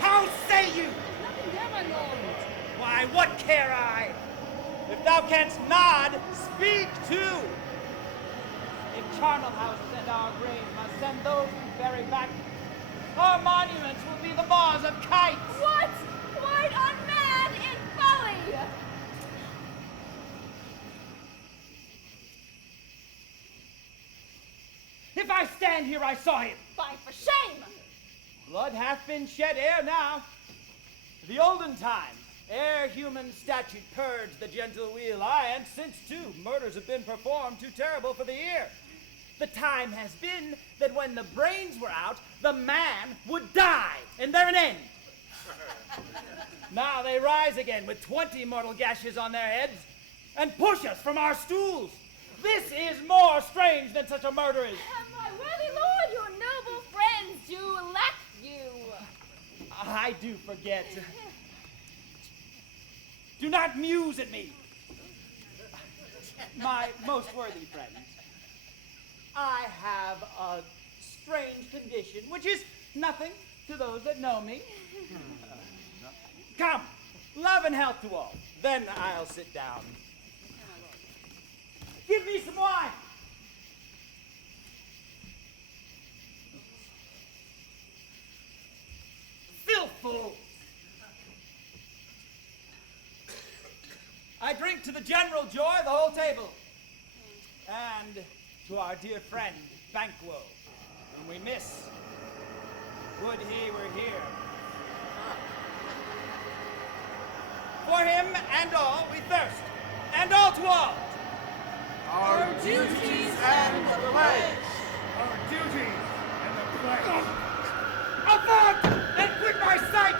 How say you? Nothing there, my lord. Why, what care I? If thou canst nod, speak too. If charnel houses and our graves must send those we bury back, our monuments will be the maws of kites. What? Quite unmanned in folly! If I stand here, I saw him. Fine for shame! Blood hath been shed ere now. The olden time, ere human statute purged the gentle wheel, aye, and since too, murders have been performed too terrible for the ear. The time has been that when the brains were out, the man would die, and there an end. Now they rise again with 20 mortal gashes on their heads, and push us from our stools. This is more strange than such a murder is. My worthy lord, your noble friends do lack you. I do forget. Do not muse at me. My most worthy friends, I have a strange condition, which is nothing to those that know me. Come, love and health to all. Then I'll sit down. Give me some wine. Filthful. I drink to the general joy of the whole table, and to our dear friend Banquo, whom we miss. Would he were here. For him and all we thirst, and all to all. Our duties and the pledge. Our duties and the pledge. Avaunt, and quit my sight!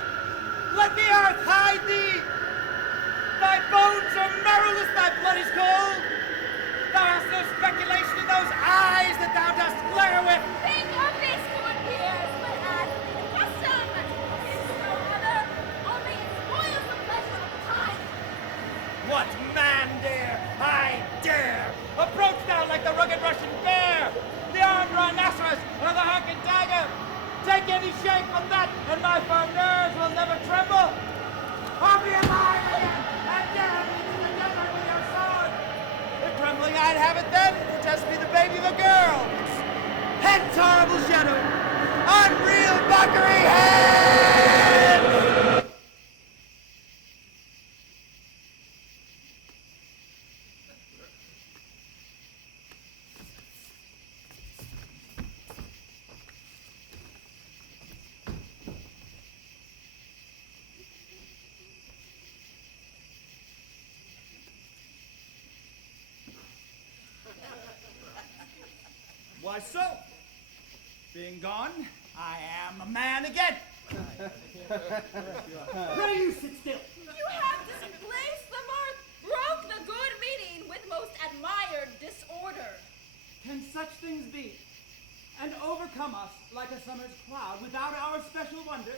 Let the earth hide thee! Thy bones are marrowless, thy blood is cold! Thou hast no speculation in those eyes that thou dost glare with! Think of this, good peers, but as the custom is no other, only it spoils the pleasure of the time. What man dare? I dare! Approach thou like the rugged Russian bear, the armed rhinoceros, or the harkened dagger! Take any shape but that, and my firm nerves will never tremble! I'll be alive again, and dare me to the desert with your sword! If trembling I'd have it then, protest me the baby the girl! Hence horrible shadow! Unreal mockery head! Why so? Being gone, I am a man again. Pray you sit still. You have displaced the mirth, broke the good meaning with most admired disorder. Can such things be? And over overcome us like a summer's cloud without our special wonder.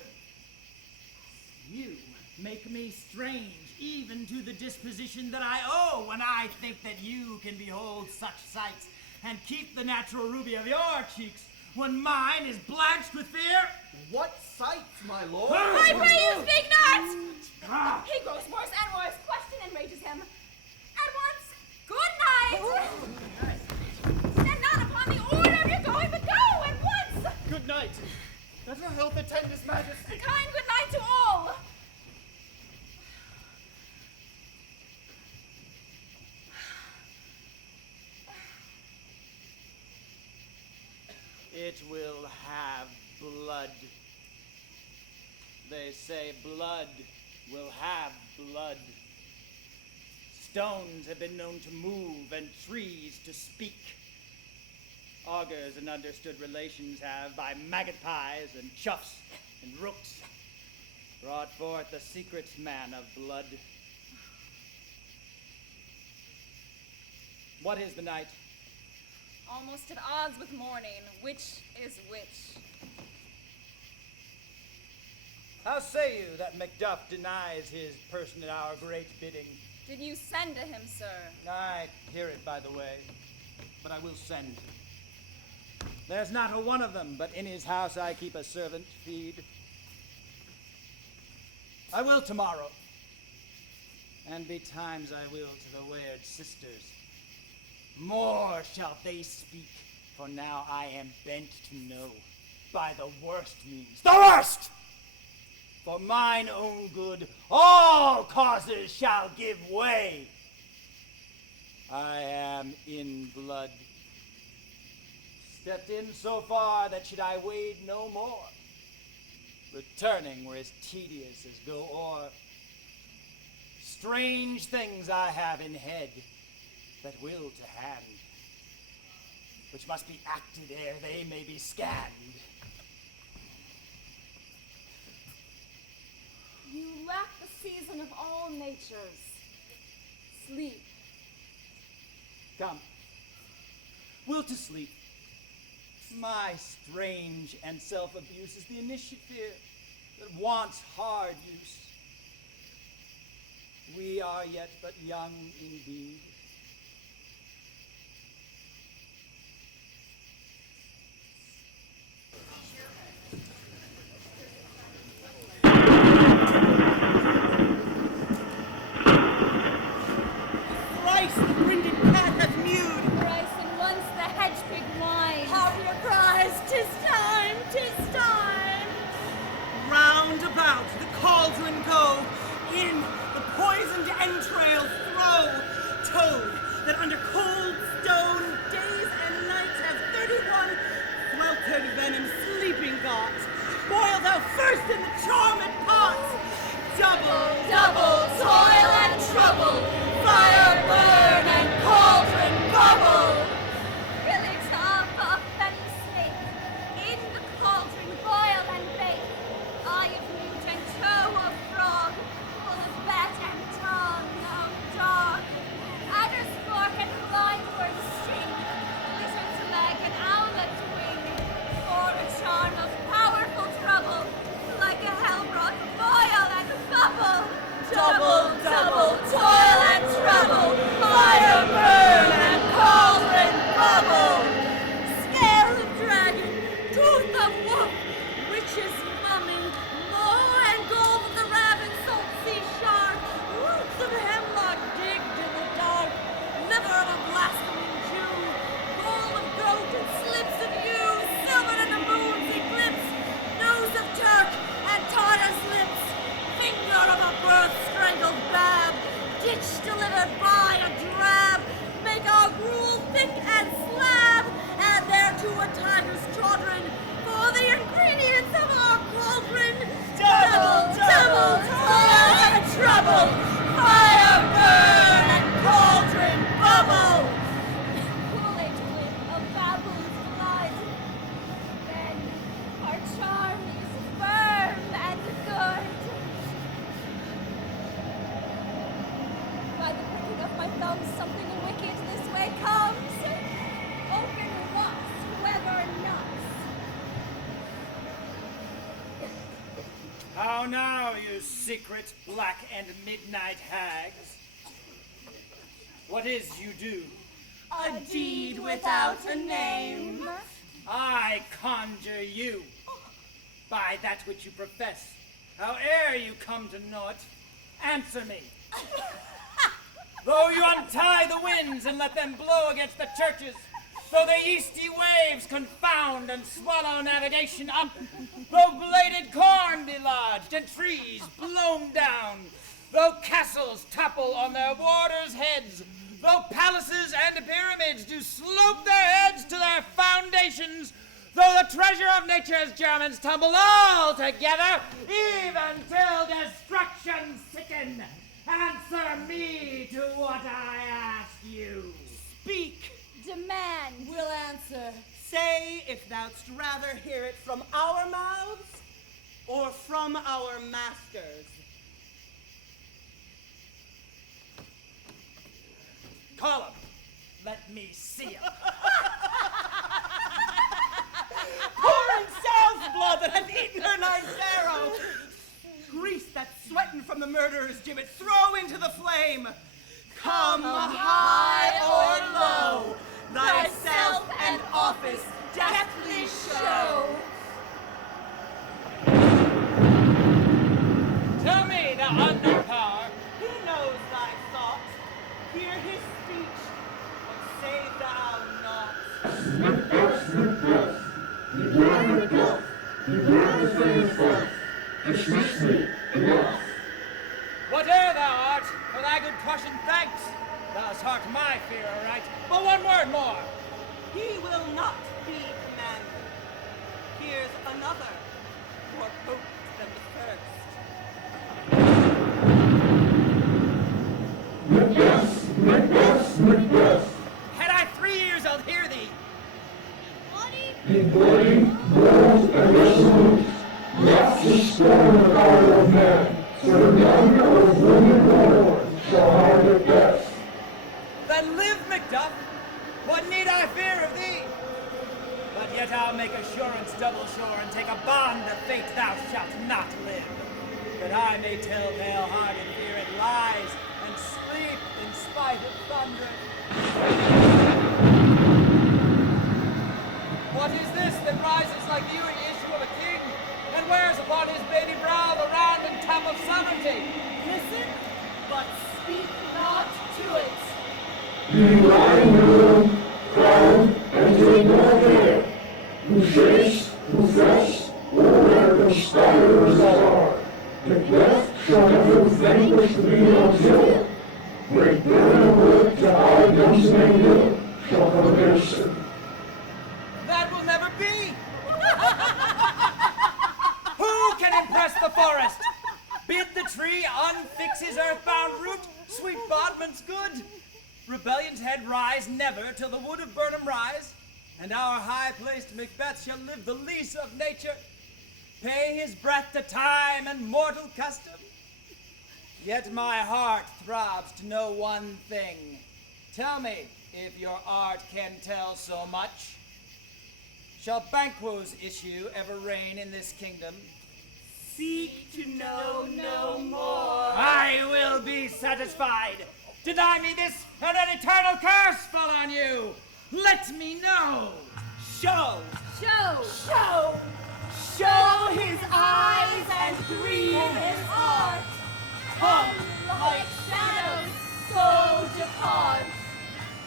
You make me strange, even to the disposition that I owe when I think that you can behold such sights and keep the natural ruby of your cheeks when mine is blanched with fear. What sights, my lord? I pray you speak not! He grows worse and worse. Question enrages him. At once, good night! Stand not upon the order of your going, but go at once! Good night. Let her health attend his majesty. A kind good night to all! It will have blood. They say blood will have blood. Stones have been known to move and trees to speak. Augurs and understood relations have, by maggot pies and chuffs and rooks, brought forth the secret man of blood. What is the night? Almost at odds with morning. Which is which? How say you that Macduff denies his person at our great bidding? Did you send to him, sir? I hear it, by the way, but I will send. There's not a one of them, but in his house I keep a servant feed. I will tomorrow, and betimes I will to the weird sisters. More shall they speak, for now I am bent to know, by the worst means, the worst! For mine own good, all causes shall give way. I am in blood. Stepped in so far that should I wade no more, returning were as tedious as go o'er. Strange things I have in head, that will to hand, which must be acted ere they may be scanned. You lack the season of all natures. Sleep. Come, will to sleep. My strange and self-abuse is the initiative that wants hard use. We are yet but young indeed. Thrice the brinded cat hath mewed. Thrice and once the hedge pig whines. Harp your cries, 'tis time, 'tis time. Round about the cauldron go, in the poisoned entrails throw. Toad, that under cold stone days and nights have 31 weltered venom sleeping got. Boil thou first in the charmed pot. Double, Double toil and trouble. Fire burn and cauldron bubble. Billy top of venom snake. In the cauldron boil and bake. Eye of newt and toe of frog. Full of bat and tongue of dog. Adder's fork and blindword sting. Lizard's leg and owlet's wing. For a charm of powerful trouble. Like a hell-brought boil and bubble. Double, double toil and trouble. Fire burn and cauldron bubble. Scale of dragon, tooth of wolf, witches mumming, moor and gold of the raven salt sea shark, roots of hemlock digged in the dark, liver of a blaspheming Jew, bowl of goat and slips of yew, silvered in the moon's eclipse, nose of Turk and Tartar's lips, finger of a birth-strangled bab, ditch delivered by a drab, make our gruel thick and slab, add thereto a tiger's children, for the ingredients of our cauldron. Double, double, toil and trouble, fire burn and cauldron bubble. Kool-Aid whip of baboon's blood. Then our charm is firm and good. By the pricking of my thumbs, something wicked this way comes. Oaken rocks, whoever knocks. Now, you secret black and midnight hags. What is you do? A deed without a name. I conjure you by that which you profess. Howe'er you come to naught, answer me. Though you untie the winds and let them blow against the churches, though the yeasty waves confound and swallow navigation up, though bladed corn be lodged and trees blown down, though castles topple on their warders' heads, though palaces and pyramids do slope their heads to their foundations, though the treasure of nature's Germans tumble all together, even till destruction sicken, answer me to what I ask you. Speak. Demand. We'll answer. Say if thou'dst rather hear it from our mouths or from our masters. Call him. Let me see him. Pouring Sal's blood that hath eaten her ninth arrow. Grease that's sweating from the murderer's gibbet, throw into the flame. Come high or low, thyself and office deftly show. Tell me, the underpower. He knows thy thought. Hear his speech, but say thou not. Whate'er thou art, for thy good caution thanks. Thou art my fear aright, but one word more. He will not be commanded. Here's another, more potent than the first. Macbeth. Had I 3 ears, I'll hear thee. Be bloody, bold, and resolute, not to scorn the power of man, for the young of woman born shall hide at death. Then live, Macduff. What need I fear of thee? But yet I'll make assurance double sure, and take a bond of fate thou shalt not live, that I may tell pale-hearted fear it lies, and sleep in spite of thunder. What is this that rises like the issue of a king, and wears upon his baby brow the round and top of sovereignty? Listen, but speak not to it. Be lying room, crown, and take no care, who shakes, who vests, or where conspirers are. Macbeth shall never vanquish me until great burning wood to hide young hill shall come against him. That will never be! Who can impress the forest? Bid the tree unfix his earthbound root, sweet Bodman's good. Rebellion's head rise never till the wood of Burnham rise, and our high-placed Macbeth shall live the lease of nature, pay his breath to time and mortal custom. Yet my heart throbs to know one thing. Tell me, if your art can tell so much, shall Banquo's issue ever reign in this kingdom? Seek to know no more. I will be satisfied. Deny me this, and an eternal curse fall on you. Let me know. Show. Show. Show. Show his eyes and grieve his heart. Come like shadows, so depart.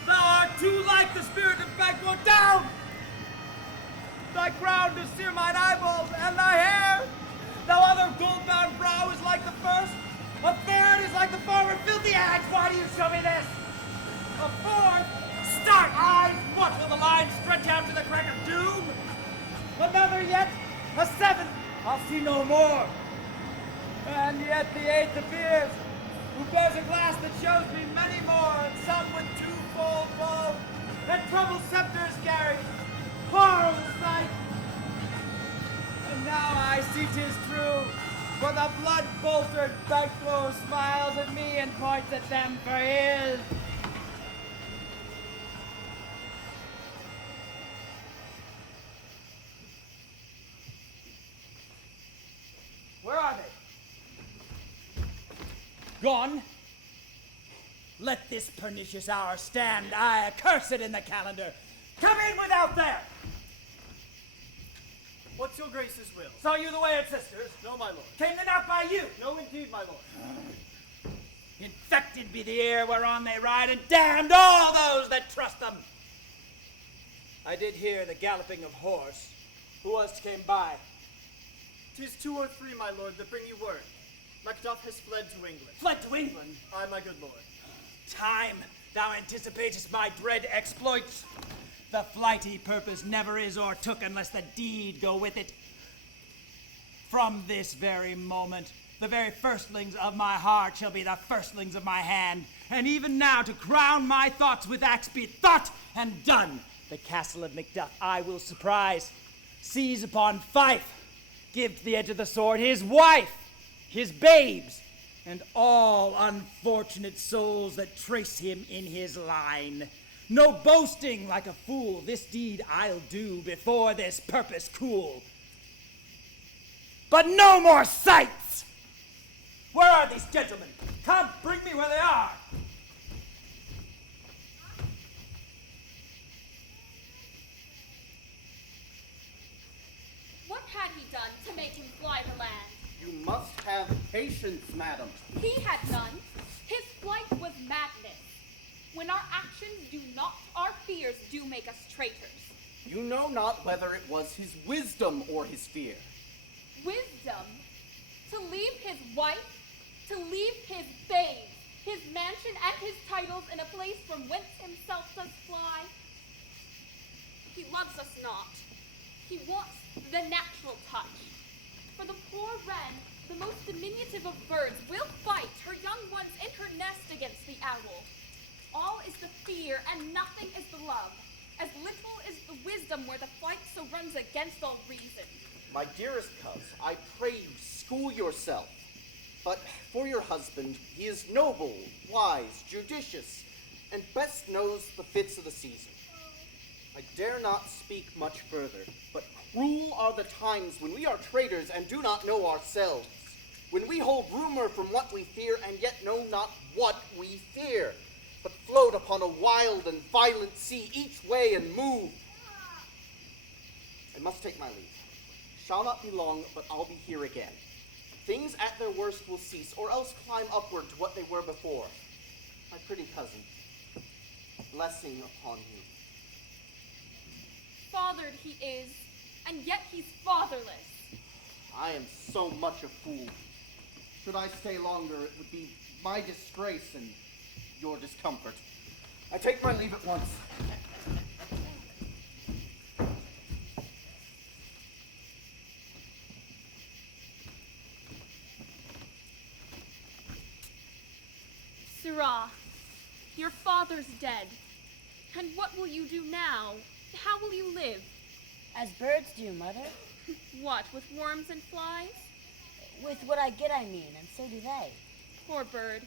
Thou art too like the spirit of Banquo. Down! Thy crown does sear mine eyeballs, and thy hair. Thou other gold-bound brow is like the first. A third is like the former filthy hags. Why do you show me this? A fourth, stark eyes. What will the line stretch out to the crack of doom? Another yet, a seventh. I'll see no more. And yet the eighth appears, who bears a glass that shows me many more, and some with twofold bow, and troubled scepters carry. Horrible sight! And now I see 'tis true, for the blood-boltered Banquo smiles at me and points at them for his. Where are they? gone. Let this pernicious hour stand. I curse it in the calendar. Come in without there! What's your grace's will? Saw you the way it, sisters? No, my lord. Came they not by you? No, indeed, my lord. Infected be the air whereon they ride, and damned all those that trust them. I did hear the galloping of horse. Who was came by? 'Tis 2 or 3, my lord, that bring you word. Macduff has fled to England. Fled to England? Aye, my good lord. Time thou anticipatest my dread exploits. The flighty purpose never is o'ertook unless the deed go with it. From this very moment, the very firstlings of my heart shall be the firstlings of my hand, and even now to crown my thoughts with acts be thought and done. The castle of Macduff I will surprise, seize upon Fife, give to the edge of the sword his wife, his babes, and all unfortunate souls that trace him in his line. No boasting like a fool, this deed I'll do before this purpose cool. But no more sights! Where are these gentlemen? Come, bring me where they are! What had he done to make him fly the land? You must have patience, madam. He had none. His flight was madness. When our actions do not, our fears do make us traitors. You know not whether it was his wisdom or his fear. Wisdom? To leave his wife? To leave his babe? His mansion and his titles in a place from whence himself does fly? He loves us not. He wants the natural touch. For the poor wren, the most diminutive of birds, will fight her young ones in her nest against the owl. All is the fear, and nothing is the love. As little is the wisdom where the flight so runs against all reason. My dearest cuz, I pray you school yourself. But for your husband, he is noble, wise, judicious, and best knows the fits of the season. I dare not speak much further, but cruel are the times when we are traitors and do not know ourselves, when we hold rumor from what we fear and yet know not what we fear, but float upon a wild and violent sea each way and move. I must take my leave. Shall not be long, but I'll be here again. Things at their worst will cease, or else climb upward to what they were before. My pretty cousin, blessing upon you. Fathered he is, and yet he's fatherless. I am so much a fool. Should I stay longer, it would be my disgrace and your discomfort. I take my leave at once. Sirrah, your father's dead. And what will you do now? How will you live? As birds do, Mother. What, with worms and flies? With what I get, I mean, and so do they. Poor bird.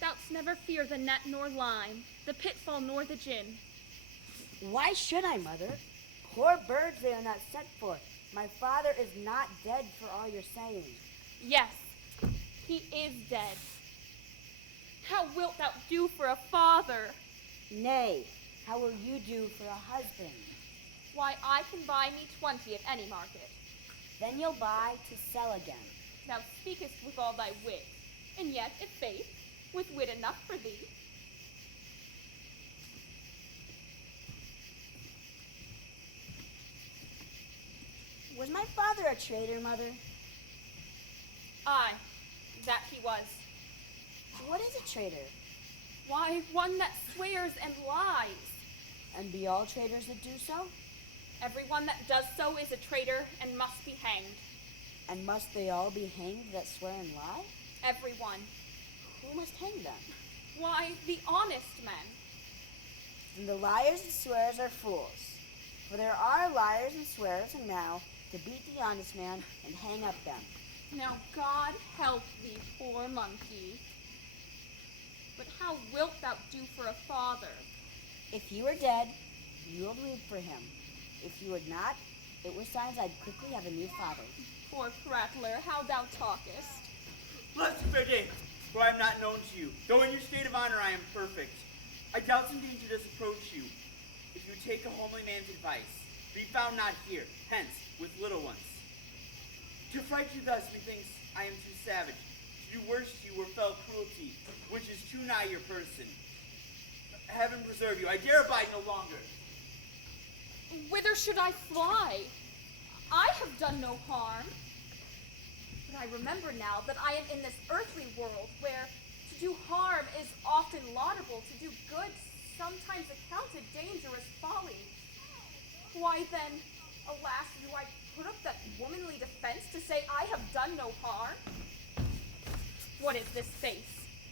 Thou'dst never fear the net nor line, the pitfall nor the gin. Why should I, Mother? Poor birds they are not set for. My father is not dead for all you're saying. Yes, he is dead. How wilt thou do for a father? Nay, how will you do for a husband? Why, I can buy me 20 at any market. Then you'll buy to sell again. Thou speakest with all thy wit, and yet, i' faith, with wit enough for thee. Was my father a traitor, Mother? Aye, that he was. What is a traitor? Why, one that swears and lies. And be all traitors that do so? Everyone that does so is a traitor and must be hanged. And must they all be hanged that swear and lie? Everyone. Who must hang them? Why, the honest men. Then the liars and swearers are fools. For there are liars and swearers now to beat the honest man and hang up them. Now God help thee, poor monkey. But how wilt thou do for a father? If he were dead, you would weep for him. If you would not, it were signs I'd quickly have a new father. Poor prattler, how thou talkest. Let's begin. for I am not known to you. Though in your state of honor I am perfect. I doubt some danger does approach you. If you take a homely man's advice, be found not here, hence, with little ones. To fright you thus, methinks I am too savage. To do worse to you were fell cruelty, which is too nigh your person. Heaven preserve you. I dare abide no longer. Whither should I fly? I have done no harm. But I remember now that I am in this earthly world where to do harm is often laudable, to do good sometimes accounted dangerous folly. Why then, alas, do I put up that womanly defense to say I have done no harm? What is this face?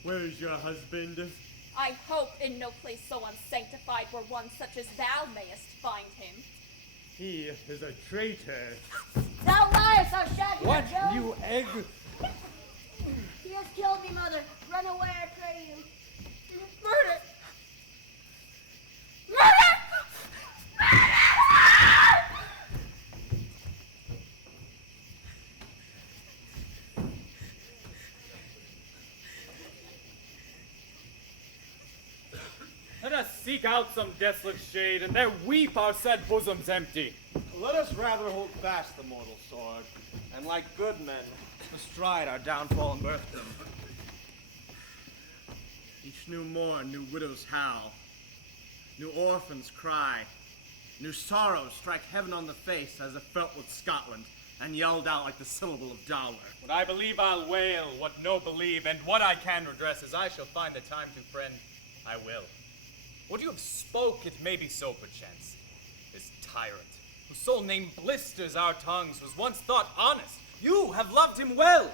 Where is your husband? I hope in no place so unsanctified where one such as thou mayest find him. He is a traitor. Thou liest, thou shaggy What, Jones! you egg? He has killed me, mother. Run away, I pray you. Murder! Murder! Let us seek out some desolate shade, and there weep our sad bosoms empty. Let us rather hold fast the mortal sword, and like good men, bestride our downfall and birthdom. Each new morn, new widows howl, new orphans cry, new sorrows strike heaven on the face as it felt with Scotland, and yelled out like the syllable of Dollar. What I believe I'll wail, what no believe, and what I can redress, as I shall find the time to, friend, I will. What you have spoke, it may be so perchance. This tyrant, whose sole name blisters our tongues, was once thought honest. You have loved him well.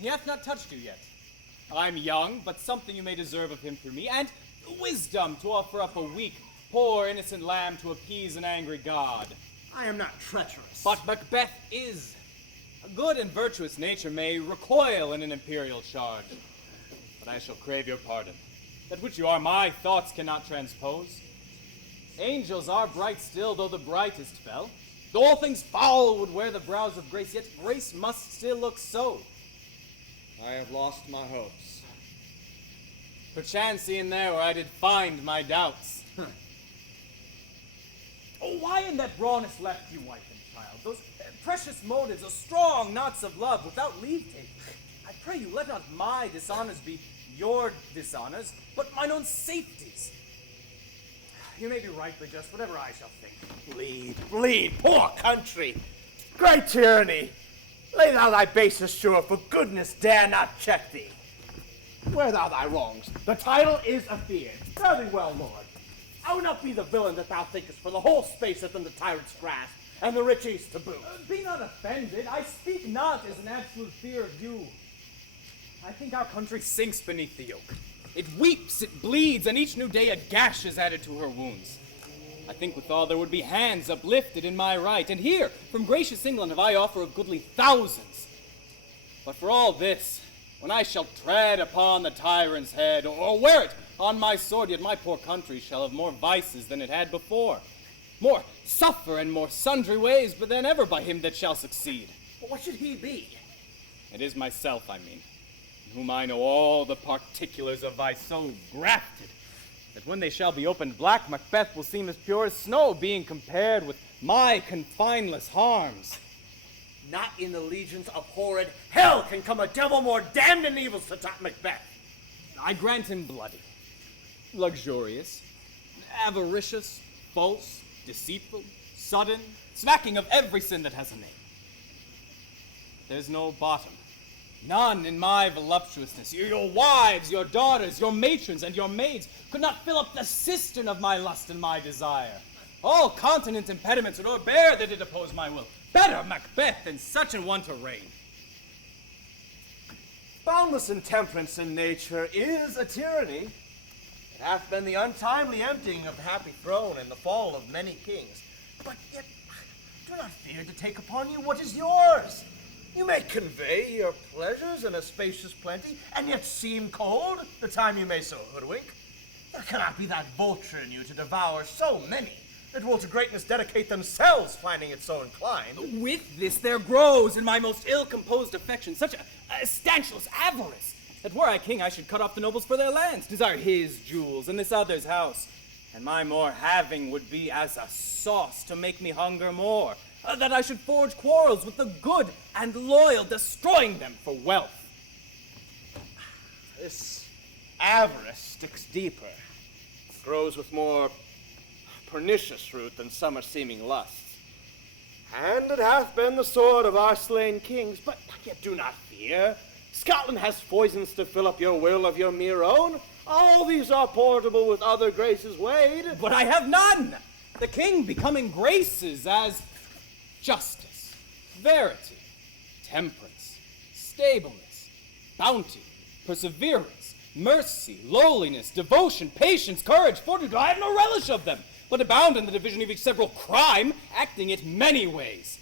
He hath not touched you yet. I'm young, but something you may deserve of him through me, and wisdom to offer up a weak, poor, innocent lamb to appease an angry god. I am not treacherous. But Macbeth is. A good and virtuous nature may recoil in an imperial charge. But I shall crave your pardon. That which you are, my thoughts cannot transpose. Angels are bright still, though the brightest fell. Though all things foul would wear the brows of grace, yet grace must still look so. I have lost my hopes. Perchance e'en there where I did find my doubts. Oh, why in that rawness left you, wife and child? Those precious motives, those strong knots of love, without leave-taking. I pray you, let not my dishonors be your dishonors, but mine own safeties. You may be rightly just, whatever I shall think. Bleed, poor country! Great tyranny! Lay thou thy bases sure, for goodness dare not check thee. Wear thou thy wrongs. The title is afeard. Fare thee well, lord. I will not be the villain that thou thinkest, for the whole space is in the tyrant's grasp, and the riches to boot. Be not offended. I speak not as an absolute fear of you. I think our country sinks beneath the yoke. It weeps, it bleeds, and each new day a gash is added to her wounds. I think withal there would be hands uplifted in my right, and here, from gracious England, have I offer of goodly thousands. But for all this, when I shall tread upon the tyrant's head, or wear it on my sword, yet my poor country shall have more vices than it had before. More suffer in more sundry ways, but than ever by him that shall succeed. What should he be? It is myself, I mean, in whom I know all the particulars of thy so grafted, that when they shall be opened black, Macbeth will seem as pure as snow, being compared with my confineless harms. Not in the legions of horrid hell can come a devil more damned in evils to top Macbeth. I grant him bloody, luxurious, avaricious, false, deceitful, sudden, smacking of every sin that has a name. There's no bottom, none in my voluptuousness. Your wives, your daughters, your matrons, and your maids could not fill up the cistern of my lust and my desire. All continent impediments would o'erbear that did oppose my will. Better Macbeth than such an one to reign. Boundless intemperance in nature is a tyranny. It hath been the untimely emptying of the happy throne and the fall of many kings. But yet, do not fear to take upon you what is yours. You may convey your pleasures in a spacious plenty, and yet seem cold the time you may so hoodwink. There cannot be that vulture in you to devour so many that will to greatness dedicate themselves, finding it so inclined. With this there grows in my most ill-composed affection such a stanchless avarice, that were I king, I should cut off the nobles for their lands, desire his jewels and this other's house. And my more having would be as a sauce to make me hunger more, that I should forge quarrels with the good and loyal, destroying them for wealth. This avarice sticks deeper, grows with more pernicious root than summer-seeming lusts. And it hath been the sword of our slain kings, but yet do not fear. Scotland has foisons to fill up your will of your mere own. All these are portable with other graces weighed. But I have none! The king becoming graces as justice, verity, temperance, stableness, bounty, perseverance, mercy, lowliness, devotion, patience, courage, fortitude. I have no relish of them, but abound in the division of each several crime, acting it many ways.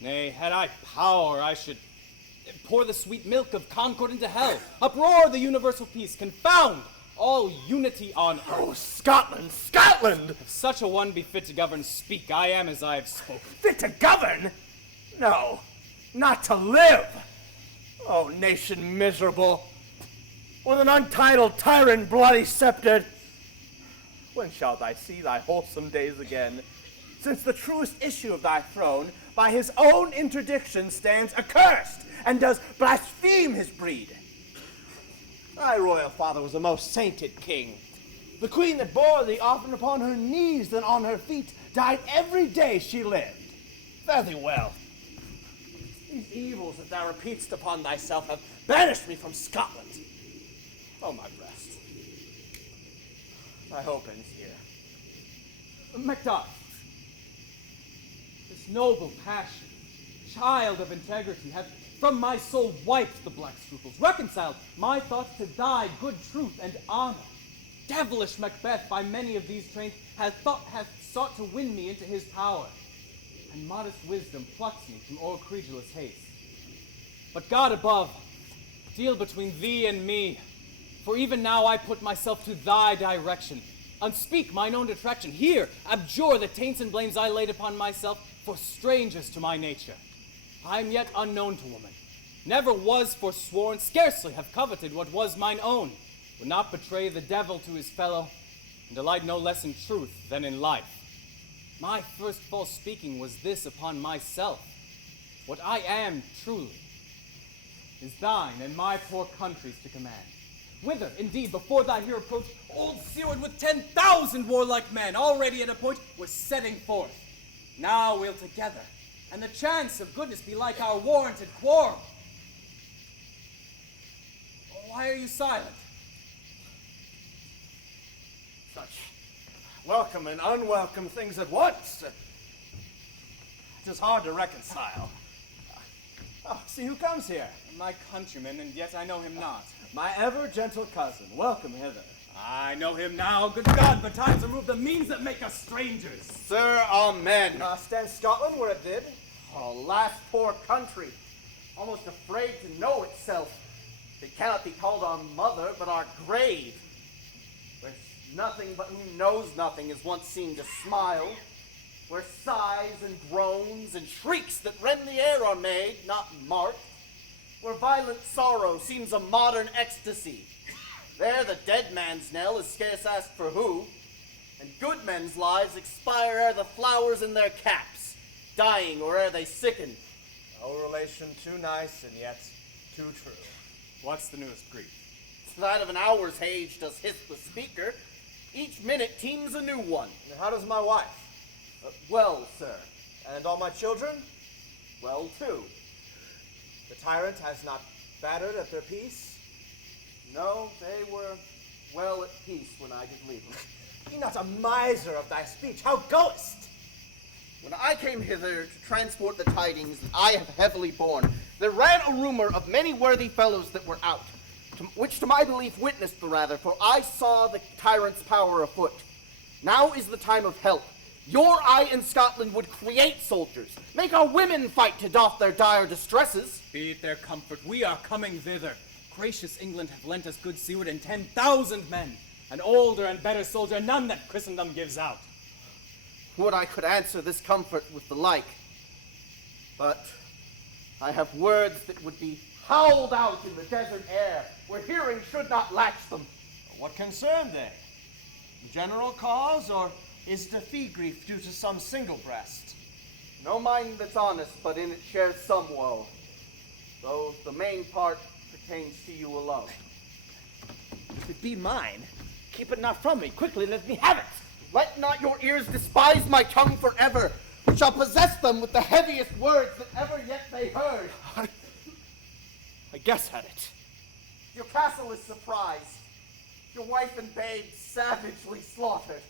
Nay, had I power, I should pour the sweet milk of concord into hell, uproar the universal peace, confound all unity on earth. Oh, Scotland, Scotland! If such a one be fit to govern, speak. I am as I have spoken. Fit to govern? No, not to live. Oh, nation miserable, with an untitled tyrant bloody sceptered. When shalt I see thy wholesome days again, since the truest issue of thy throne by his own interdiction stands accursed, and does blaspheme his breed? Thy royal father was a most sainted king. The queen that bore thee often upon her knees than on her feet died every day she lived. Fare thee well. These evils that thou repeatest upon thyself have banished me from Scotland. Oh, my breast. My hope ends here. Macduff, this noble passion, child of integrity, hath from my soul wiped the black scruples, reconciled my thoughts to thy good truth and honor. Devilish Macbeth by many of these trains hath sought to win me into his power, and modest wisdom plucks me from o'er credulous haste. But God above, deal between thee and me, for even now I put myself to thy direction. Unspeak mine own detraction. Here, abjure the taints and blames I laid upon myself for strangers to my nature. I am yet unknown to woman, never was forsworn, scarcely have coveted what was mine own, would not betray the devil to his fellow, and delight no less in truth than in life. My first false speaking was this upon myself. What I am truly is thine and my poor country's to command. Whither, indeed, before thy here approach, old Seward with 10,000 warlike men, already at a point, was setting forth. Now we'll together, and the chance of goodness be like our warranted quarrel. Why are you silent? Such welcome and unwelcome things at once. It is hard to reconcile. Oh, see who comes here. My countryman, and yet I know him not. My ever-gentle cousin. Welcome hither. I know him now. Good God, but times remove the means that make us strangers. Sir, amen. Stand Scotland where it did. Oh, last poor country. Almost afraid to know itself. It cannot be called our mother, but our grave. Where nothing but who knows nothing is once seen to smile. Where sighs and groans and shrieks that rend the air are made, not marked. Where violent sorrow seems a modern ecstasy. There the dead man's knell is scarce asked for who, and good men's lives expire ere the flowers in their caps, dying or ere they sicken. No relation too nice and yet too true. What's the newest grief? That of an hour's age does hiss the speaker. Each minute teems a new one. And how does my wife? Well, sir. And all my children? Well, too. The tyrant has not battered at their peace? No, they were well at peace when I did leave them. Be not a miser of thy speech. How goest? When I came hither to transport the tidings that I have heavily borne, there ran a rumor of many worthy fellows that were out, which to my belief witnessed the rather, for I saw the tyrant's power afoot. Now is the time of help. Your eye in Scotland would create soldiers, make our women fight to doff their dire distresses. Be it their comfort, we are coming thither. Gracious England hath lent us good Seward and 10,000 men, an older and better soldier, none that Christendom gives out. Would I could answer this comfort with the like, but I have words that would be howled out in the desert air, where hearing should not latch them. What concern they? General cause, or is the fee grief due to some single breast? No mind that's honest, but in it shares some woe, though the main part pertains to you alone. If it be mine, keep it not from me. Quickly, let me have it. Let not your ears despise my tongue forever, which shall possess them with the heaviest words that ever yet they heard. I guess at it. Your castle is surprised. Your wife and babes savagely slaughtered.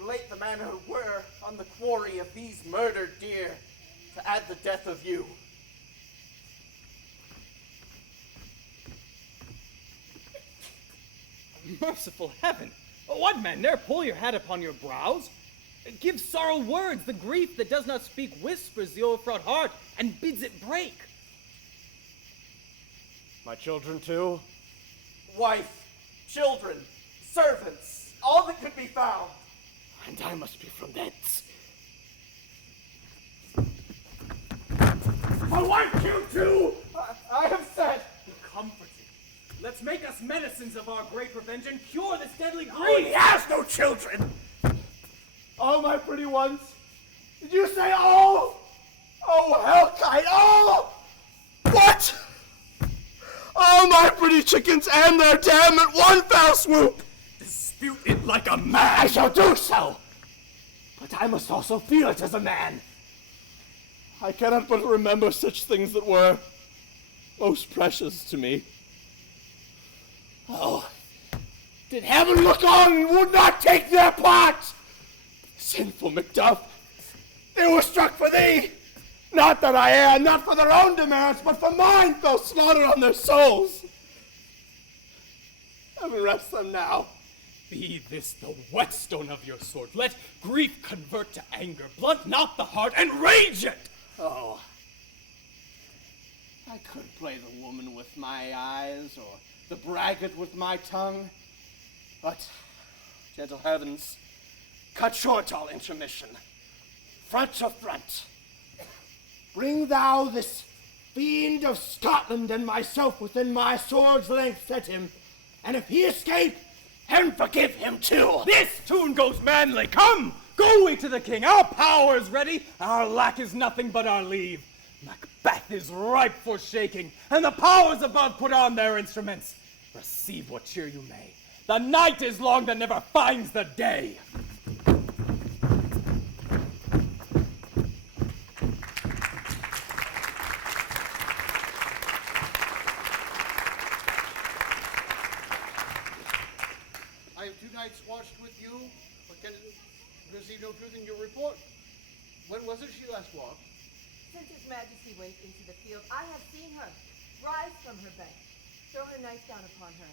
Relate the manner were on the quarry of these murdered deer, to add the death of you. Merciful heaven! What, man, there pull your hat upon your brows? Give sorrow words, the grief that does not speak whispers the overfraught heart, and bids it break. My children too? Wife, children, servants, all that could be found. And I must be from thence. My wife killed too! I have said. Be comforted. Let's make us medicines of our great revenge and cure this deadly grief. Oh, he has no children! Oh, my pretty ones. Did you say all? Oh, Hellkite, all! What? Oh, my pretty chickens and their dam at one foul swoop! Dispute it like a man! I shall do so! But I must also feel it as a man. I cannot but remember such things that were most precious to me. Oh, did heaven look on and would not take their part? Sinful Macduff, they were struck for thee. Not that I am, not for their own demerits, but for mine fell slaughter on their souls. Heaven rest them now. Be this the whetstone of your sword. Let grief convert to anger. Blunt not the heart and rage it. Oh, I could play the woman with my eyes, or the braggart with my tongue. But, gentle heavens, cut short all intermission. Front to front. Bring thou this fiend of Scotland and myself within my sword's length set him, and if he escape, heaven forgive him too. This tune goes manly. Come, go we to the king. Our power is ready. Our lack is nothing but our leave. Macbeth is ripe for shaking, and the powers above put on their instruments. Receive what cheer you may. The night is long that never finds the day. I have 2 nights watched with you, but can receive no truth in your report. When was it she last walked? Since His Majesty went into the field, I have seen her rise from her bed, throw her nightgown upon her,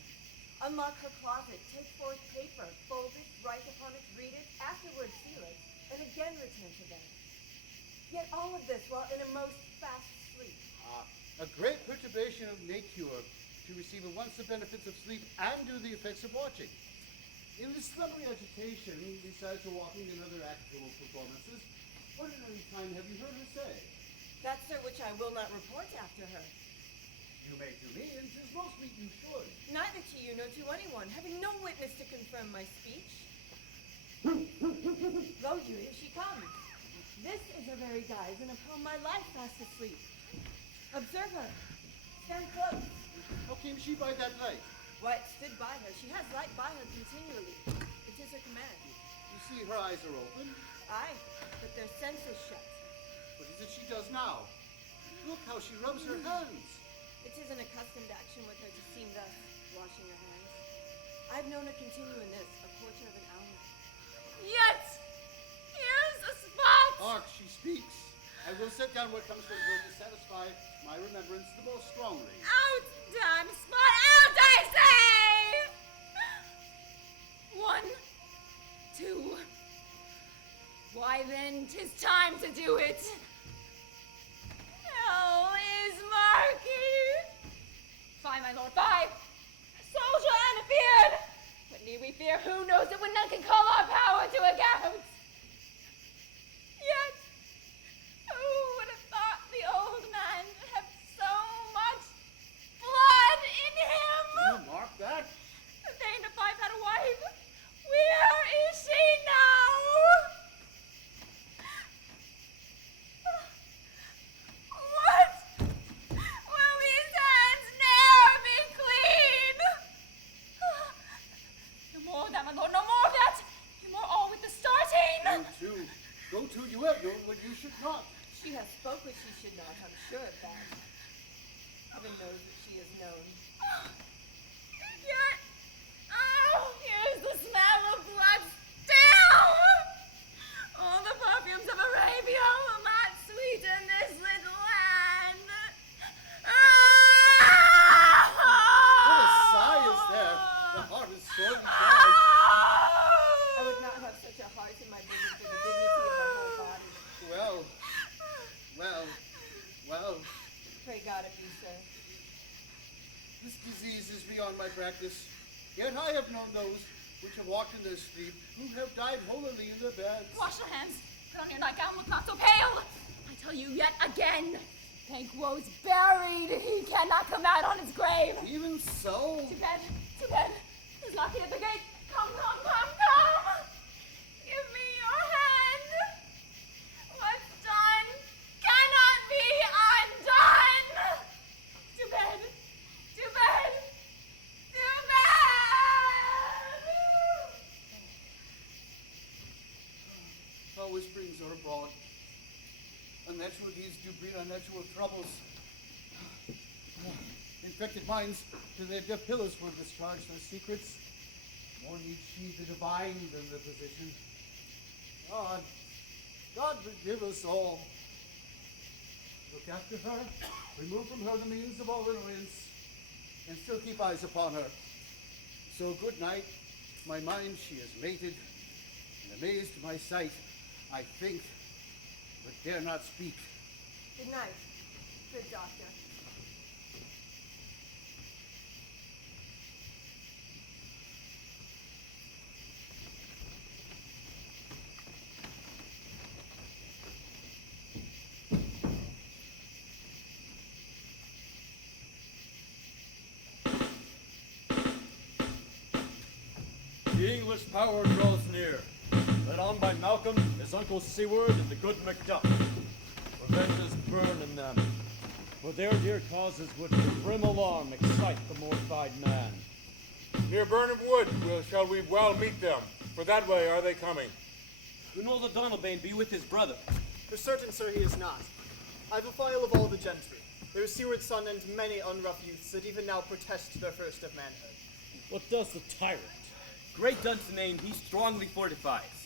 unlock her closet, take forth paper, fold it, write upon it, read it, afterwards seal it, and again return to bed. Yet all of this while in a most fast sleep. A great perturbation of nature to receive at once the benefits of sleep and do the effects of watching. In this slumbery agitation, besides her walking and other actual performances, what at any time have you heard her say? That, sir, which I will not report after her. You may to me, and 'tis most meet you should. Neither to you nor to anyone, having no witness to confirm my speech. Lo you, here she comes. This is her very guise, and upon my life fast asleep. Observe her. Stand close. How came she by that light? Why, it stood by her. She has light by her continually. It is her command. You see her eyes are open. Aye, but their senses shut. What is it she does now? Look how she rubs her hands. It is an accustomed action with her to seem thus, washing her hands. I've known her continue in this a quarter of an hour. Yet, here's a spot! Hark, she speaks. I will set down what comes from her to satisfy my remembrance the most strongly. Out, damn spot! Out, I say! 1, 2. Why then, 'tis time to do it. Hell is murky. Fie, my lord, fie. Soldier and afeard. What need we fear? Who knows it when none can call our power to account? Yet, who would have thought the old man would have so much Lord, no more of that! You more all with the starting! Go to, you have known what you should not. She has spoke what she should not, I'm sure of that. Heaven knows that she has known. Yet, here's the smell of blood still! All the perfumes of Arabia will not sweeten this little land. What a sigh is there. The heart is sore inside. I would not have such a heart in my bosom for the dignity of my whole body. Well. Pray God it be so. This disease is beyond my practice. Yet I have known those which have walked in their sleep who have died holily in their beds. Wash your hands. Put on your nightgown. Look not so pale. I tell you yet again. Banquo's buried. He cannot come out on his grave. Even so. To bed. To bed. There's knocking at the gate. Come. Give me your hand. What's done cannot be undone. To bed. To bed. To bed. Our whisperings are abroad. Unnatural deeds do breed unnatural troubles. Infected minds to their deaf pillars will discharge their secrets. More need she the divine than the physician. God forgive us all. Look after her, remove from her the means of all annoyance, and still keep eyes upon her. So good night. My mind she has mated, and amazed my sight, I think, but dare not speak. Good night, good doctor. The English power draws near, led on by Malcolm, his uncle Seward, and the good Macduff. Revenges burn in them, for their dear causes would with grim alarm excite the mortified man. Near Burnham Wood shall we well meet them, for that way are they coming. Gunwald of Donalbain be with his brother. For certain, sir, he is not. I have a file of all the gentry. There is Seward's son and many unrough youths that even now protest their first of manhood. What does the tyrant? Great Dunsinane he strongly fortifies.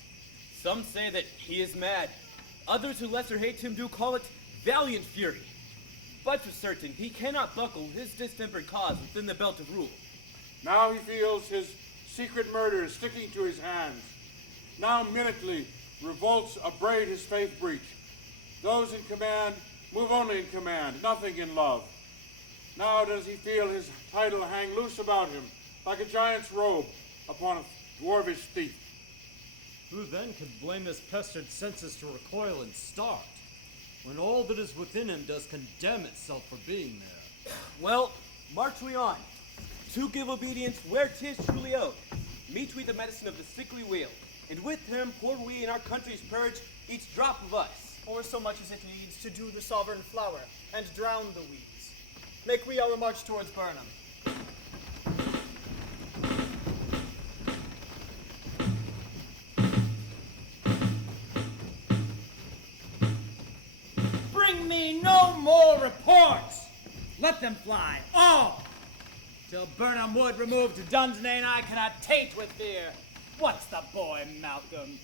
Some say that he is mad. Others who lesser hate him do call it valiant fury. But for certain, he cannot buckle his distempered cause within the belt of rule. Now he feels his secret murders sticking to his hands. Now minutely revolts upbraid his faith breach. Those in command move only in command, nothing in love. Now does he feel his title hang loose about him, like a giant's robe upon a dwarvish thief. Who then could blame his pestered senses to recoil and start, when all that is within him does condemn itself for being there? Well, march we on. To give obedience where 'tis truly owed. Meet we the medicine of the sickly wheel, and with him pour we in our country's purge each drop of us. Or so much as it needs to do the sovereign flower, and drown the weeds. Make we our march towards Burnham. Bring me no more reports! Let them fly, all! Till Burnham Wood removed to Dunsinane, I cannot taint with fear. What's the boy, Malcolm?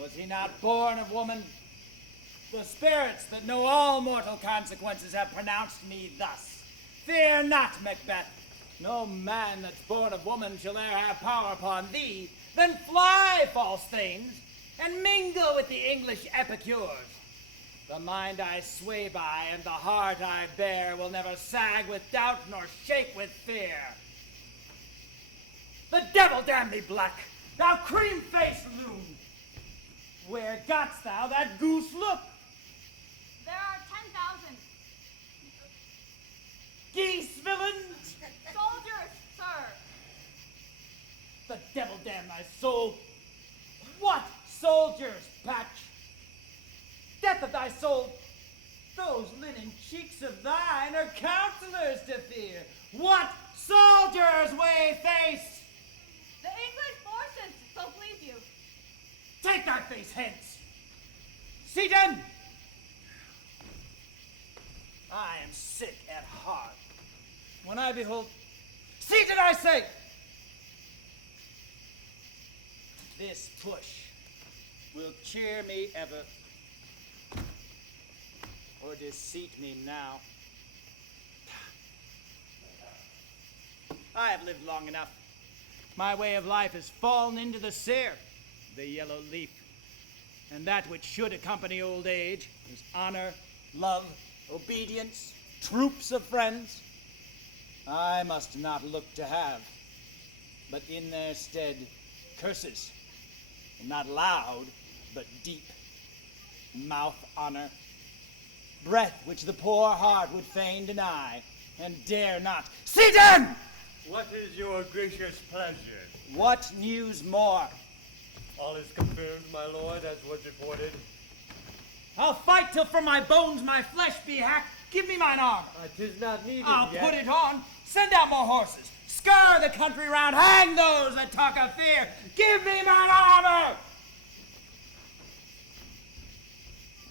Was he not born of woman? The spirits that know all mortal consequences have pronounced me thus. Fear not, Macbeth. No man that's born of woman shall e'er have power upon thee. Then fly, false things, and mingle with the English epicures. The mind I sway by and the heart I bear will never sag with doubt nor shake with fear. The devil damn thee, Black, thou cream-faced loon! Where got'st thou that goose look? There are 10,000 Geese, villain! soldiers, sir. The devil damn thy soul! What soldiers, Patch? Death of thy soul! Those linen cheeks of thine are counselors to fear. What soldiers, Way-face? The English forces face hence! Seaton! I am sick at heart when I behold. Seaton, I say! This push will cheer me ever, or deceit me now. I have lived long enough. My way of life has fallen into the sere, the yellow leaf. And that which should accompany old age is honor, love, obedience, troops of friends. I must not look to have, but in their stead, curses. Not loud, but deep. Mouth honor. Breath which the poor heart would fain deny, and dare not. Seaton! What is your gracious pleasure? What news more? All is confirmed, my lord, as was reported. I'll fight till from my bones my flesh be hacked. Give me mine armor. 'Tis not needed I'll yet. put it on. Send out more horses. Scour the country round. Hang those that talk of fear. Give me mine armor.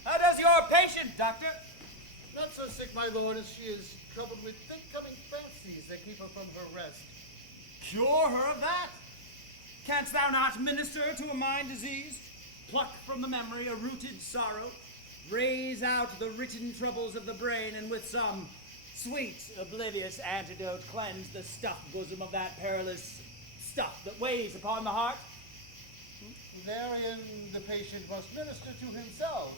How does your patient, doctor? Not so sick, my lord, as she is troubled with thick-coming fancies that keep her from her rest. Cure her of that. Canst thou not minister to a mind diseased? Pluck from the memory a rooted sorrow. Raise out the written troubles of the brain, and with some sweet, oblivious antidote cleanse the stuffed bosom of that perilous stuff that weighs upon the heart. Therein the patient must minister to himself.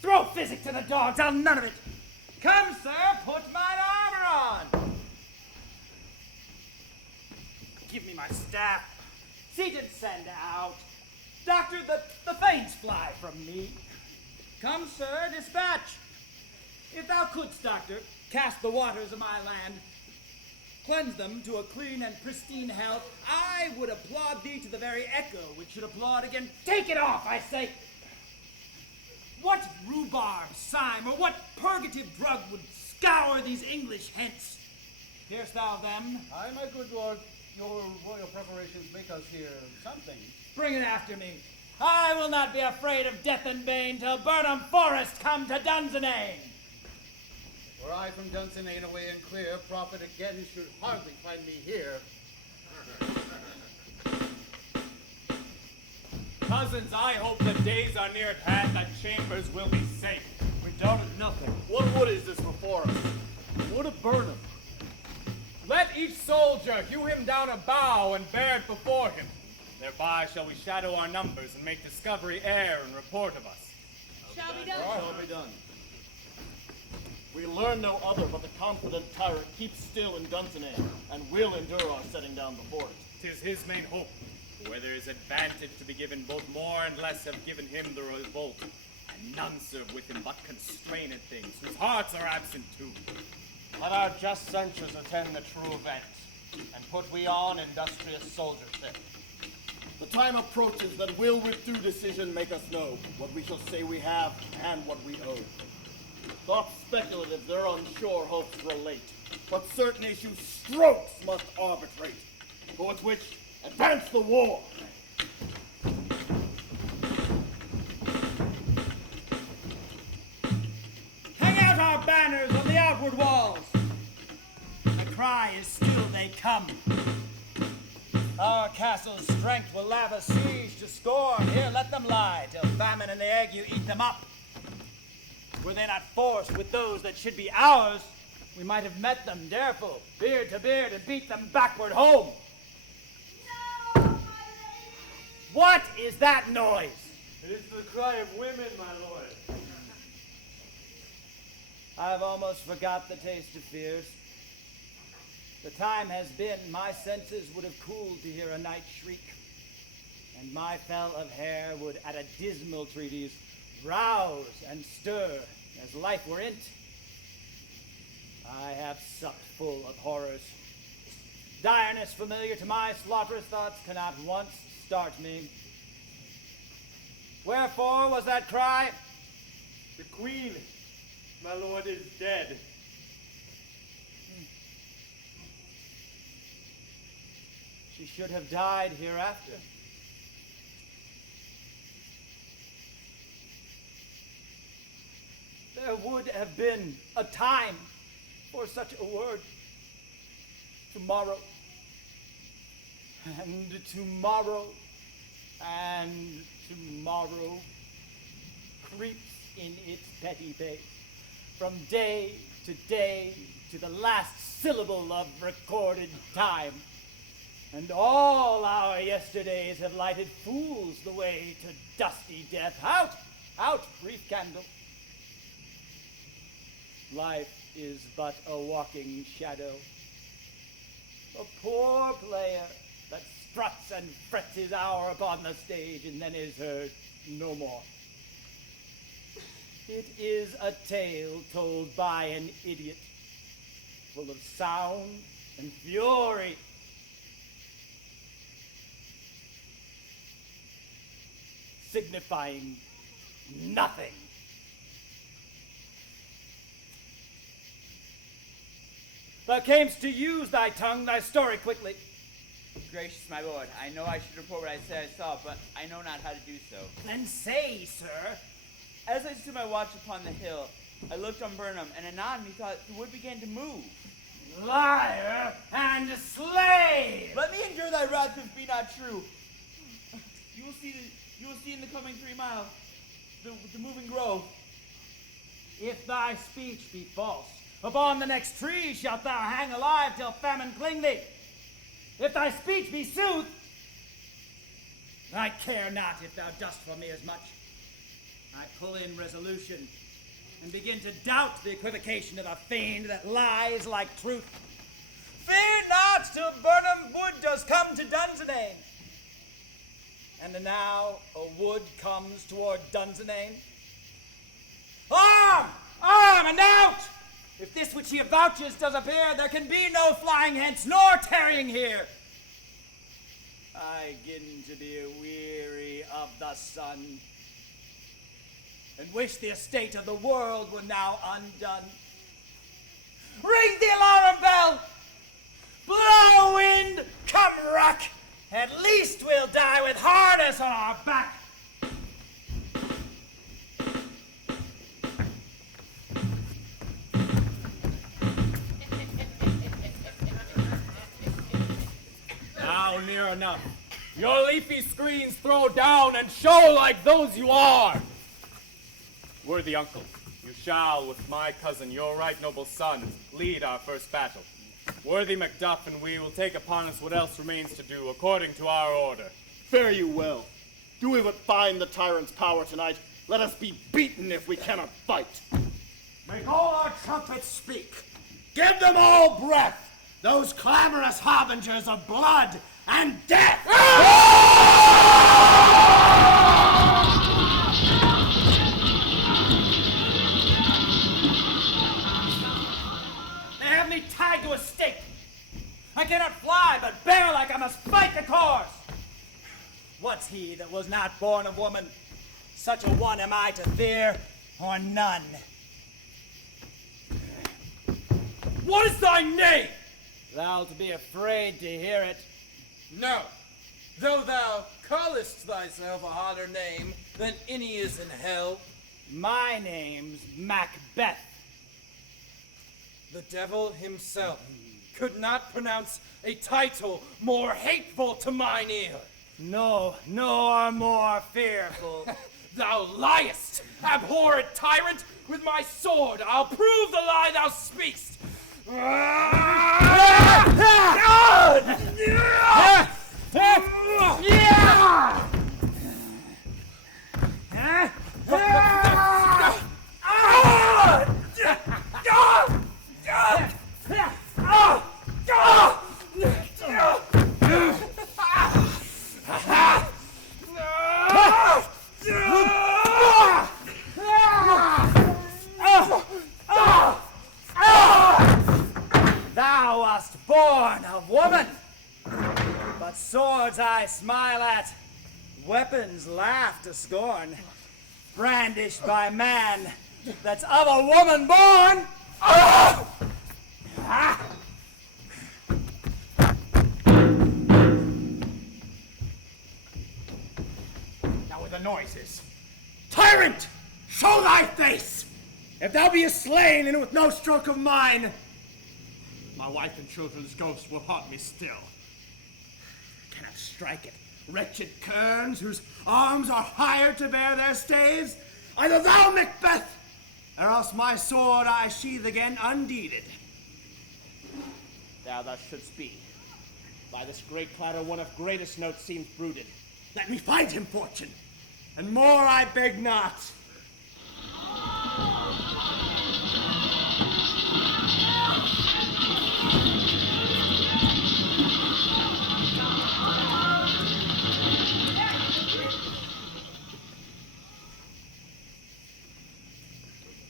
Throw physic to the dogs, I'll none of it. Come, sir, put mine armor on. Give me my staff. Seaton, send out. Doctor, the fanes fly from me. Come, sir, dispatch. If thou couldst, doctor, cast the waters of my land, cleanse them to a clean and pristine health, I would applaud thee to the very echo which should applaud again. Take it off, I say. What rhubarb, cyme, or what purgative drug would scour these English hence? Hearest thou them? Aye, my good lord, your royal preparations make us hear something. Bring it after me. I will not be afraid of death and bane till Burnham Forest come to Dunsinane. Were I from Dunsinane away and clear, prophet again should hardly find me here. Cousins, I hope the days are near at hand that Chambers will be safe. We doubted nothing. What wood is this before us? Wood of Burnham. Let each soldier hew him down a bough and bear it before him. Thereby shall we shadow our numbers and make discovery air and report of us. Shall be done. Shall be done. We learn no other but the confident tyrant keeps still in Dunsinane, and will endure our setting down before it. 'Tis his main hope. Where there is advantage to be given, both more and less have given him the revolt. And none serve with him but constrained things, whose hearts are absent too. Let our just censures attend the true event, and put we on industrious soldier fit. The time approaches that will with due decision make us know what we shall say we have and what we owe. Thoughts speculative their unsure hopes relate, but certain issues strokes must arbitrate, for with which advance the war. Hang out our banners on the outward walls. The cry is still they come. Our castle's strength will lave a siege to scorn. Here, let them lie, till famine and the ague eat them up. Were they not forced with those that should be ours, we might have met them, dareful, beard to beard, and beat them backward home. No, my lady! What is that noise? It is the cry of women, my lord. I've almost forgot the taste of fears. The time has been, my senses would have cooled to hear a night shriek, and my fell of hair would at a dismal treatise rouse and stir as life were in't. I have supped full of horrors. Direness familiar to my slaughterous thoughts cannot once start me. Wherefore was that cry? The queen, my lord, is dead. She should have died hereafter. There would have been a time for such a word. Tomorrow. And tomorrow. And tomorrow creeps in its petty pace, from day to the last syllable of recorded time. And all our yesterdays have lighted fools the way to dusty death. Out, brief candle. Life is but a walking shadow, a poor player that struts and frets his hour upon the stage and then is heard no more. It is a tale told by an idiot, full of sound and fury. Signifying nothing. Thou camest to use thy tongue, thy story quickly. Gracious my lord, I know I should report what I said I saw, but I know not how to do so. Then say, sir. As I stood my watch upon the hill, I looked on Burnham, and anon methought the wood began to move. Liar and slave! Let me endure thy wrath if it be not true. You will see in the coming 3 miles the moving grove. If thy speech be false, upon the next tree shalt thou hang alive till famine cling thee. If thy speech be sooth, I care not if thou dost for me as much. I pull in resolution and begin to doubt the equivocation of a fiend that lies like truth. Fear not till Burnham Wood does come to Dunsinane. And now a wood comes toward Dunsinane. Arm! Arm and out! If this which he avouches does appear, there can be no flying hence, nor tarrying here. I begin to be weary of the sun, and wish the estate of the world were now undone. Ring the alarm bell! Blow wind, come ruck! At least we'll die with harness on our back. Now near enough. Your leafy screens throw down and show like those you are. Worthy uncle, you shall, with my cousin, your right noble son, lead our first battle. Worthy Macduff and we will take upon us what else remains to do, according to our order. Fare you well. Do we but find the tyrant's power tonight, let us be beaten if we cannot fight. Make all our trumpets speak. Give them all breath, those clamorous harbingers of blood and death! They have me tied to a stake. I cannot fly, but bear like I must fight the course. What's he that was not born of woman? Such a one am I to fear, or none. What is thy name? Thou'lt be afraid to hear it. No, though thou callest thyself a harder name than any is in hell. My name's Macbeth. The devil himself could not pronounce a title more hateful to mine ear. No, nor more fearful. Thou liest, abhorred tyrant! With my sword I'll prove the lie thou speakst. Thou wast born of woman, but swords I smile at, weapons laugh to scorn, brandished by man that's of a woman born. Now with the noises. Tyrant, show thy face! If thou be slain, and with no stroke of mine, my wife and children's ghosts will haunt me still. Can I strike it? Wretched kerns, whose arms are hired to bear their staves? Either thou, Macbeth, or else my sword I sheathe again undeeded. Thou shouldst be. By this great clatter, one of greatest note seems brooded. Let me find him, Fortune, and more I beg not.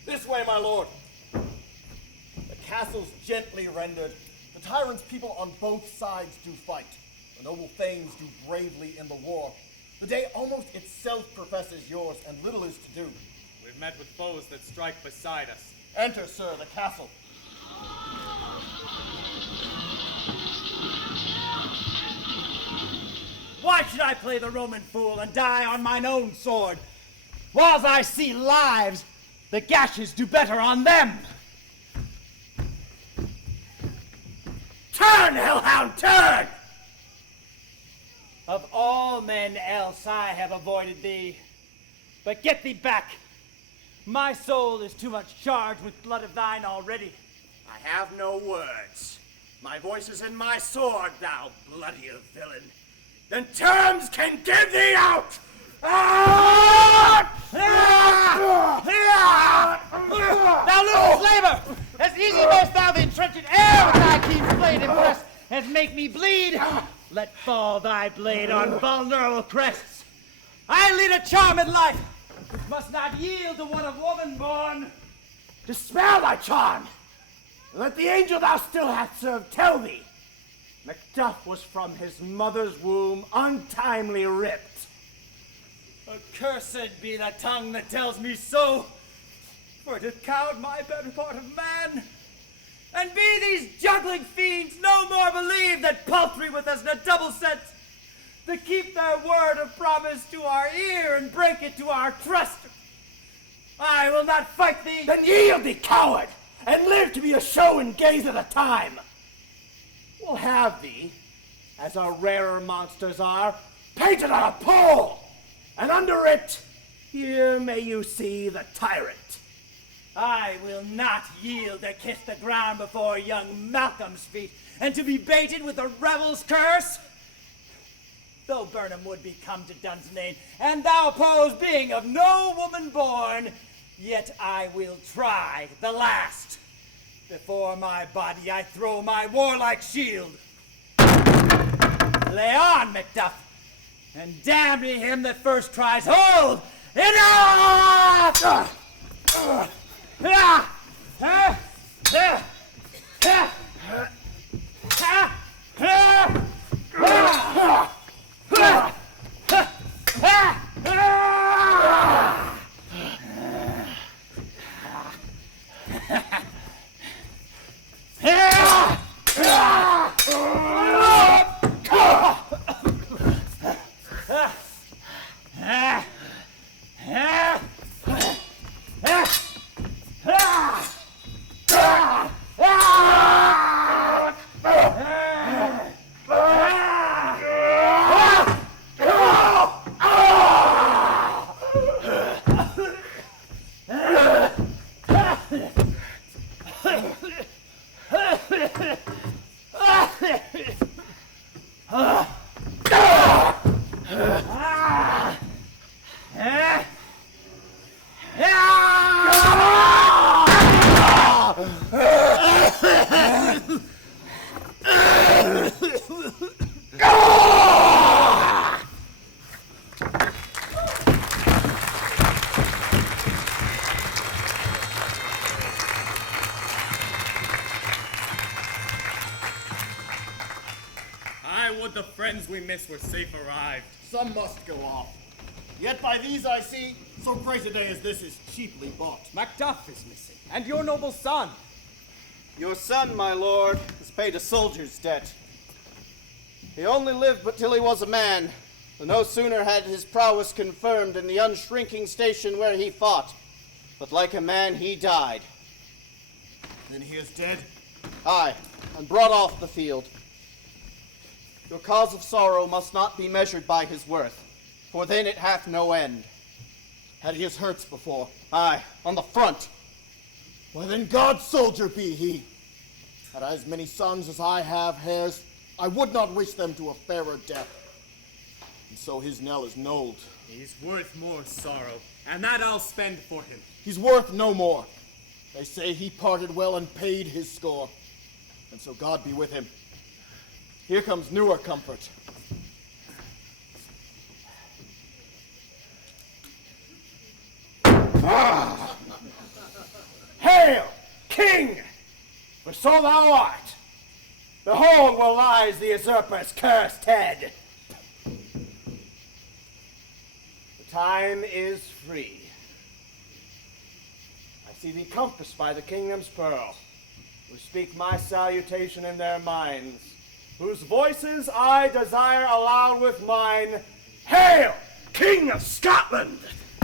This way, my lord. The castle's gently rendered. The tyrant's people on both sides do fight. The noble thanes do bravely in the war. The day almost itself professes yours, and little is to do. We've met with foes that strike beside us. Enter, sir, the castle. Why should I play the Roman fool and die on mine own sword? Whiles I see lives, the gashes do better on them. Turn, hellhound, turn! Of all men else I have avoided thee. But get thee back. My soul is too much charged with blood of thine already. I have no words. My voice is in my sword, thou bloody villain. Then terms can give thee out! Thou little slaver! As easy mayst thou the entrenched air with thy keen blade impress as make me bleed. Let fall thy blade on vulnerable crests. I lead a charmed life, which must not yield to one of woman born. Dispel thy charm, and let the angel thou still hast served tell thee, Macduff was from his mother's womb untimely ripped. Accursed be the tongue that tells me so, for it hath cowed my better part of man. And be these juggling fiends no more believe that paltry with us in a double sense, to keep their word of promise to our ear and break it to our trust. I will not fight thee. Then yield thee, coward, and live to be a show and gaze at a time. We'll have thee, as our rarer monsters are, painted on a pole, and under it, here may you see the tyrant. I will not yield to kiss the ground before young Malcolm's feet, and to be baited with the rebel's curse. Though Burnham would be come to Dunsnane, and thou oppose being of no woman born, yet I will try the last. Before my body I throw my warlike shield. Lay on, Macduff, and damn be him that first cries, hold! Enough! The friends we miss were safe arrived. Some must go off. Yet by these I see, so great a day as this is cheaply bought. Macduff is missing, and your noble son. Your son, my lord, has paid a soldier's debt. He only lived but till he was a man, and no sooner had his prowess confirmed in the unshrinking station where he fought, but like a man he died. Then he is dead? Aye, and brought off the field. Your cause of sorrow must not be measured by his worth, for then it hath no end. Had he his hurts before? Aye, on the front. Why then God's soldier be he. Had I as many sons as I have hairs, I would not wish them to a fairer death. And so his knell is knolled. He's worth more sorrow, and that I'll spend for him. He's worth no more. They say he parted well and paid his score. And so God be with him. Here comes newer comfort. Ah! Hail, King! For so thou art. Behold where lies the usurper's cursed head. The time is free. I see thee compassed by the kingdom's pearl, who speak my salutation in their minds, whose voices I desire aloud with mine. Hail, King of Scotland!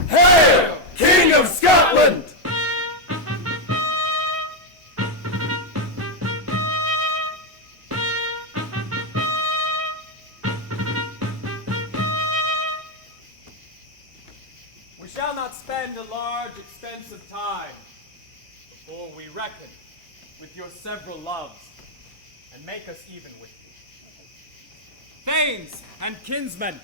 Hail, King of Scotland! We shall not spend a large expense of time before we reckon with your several loves and make us even with you. Thanes and kinsmen,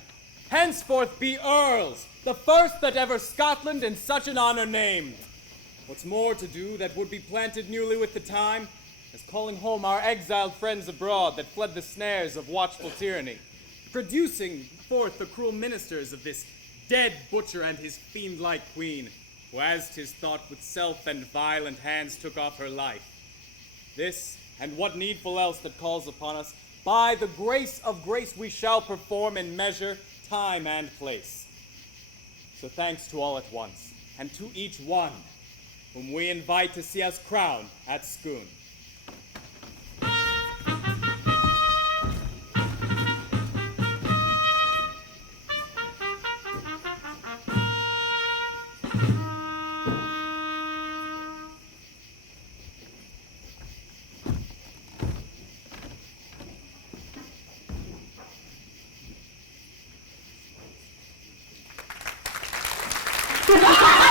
henceforth be earls, the first that ever Scotland in such an honor named. What's more to do that would be planted newly with the time, as calling home our exiled friends abroad that fled the snares of watchful tyranny, producing forth the cruel ministers of this dead butcher and his fiend-like queen, who as 'tis thought with self and violent hands took off her life. This, and what needful else that calls upon us, by the grace of grace we shall perform in measure, time, and place. So thanks to all at once, and to each one, whom we invite to see us crowned at Scone. Ha ha ha!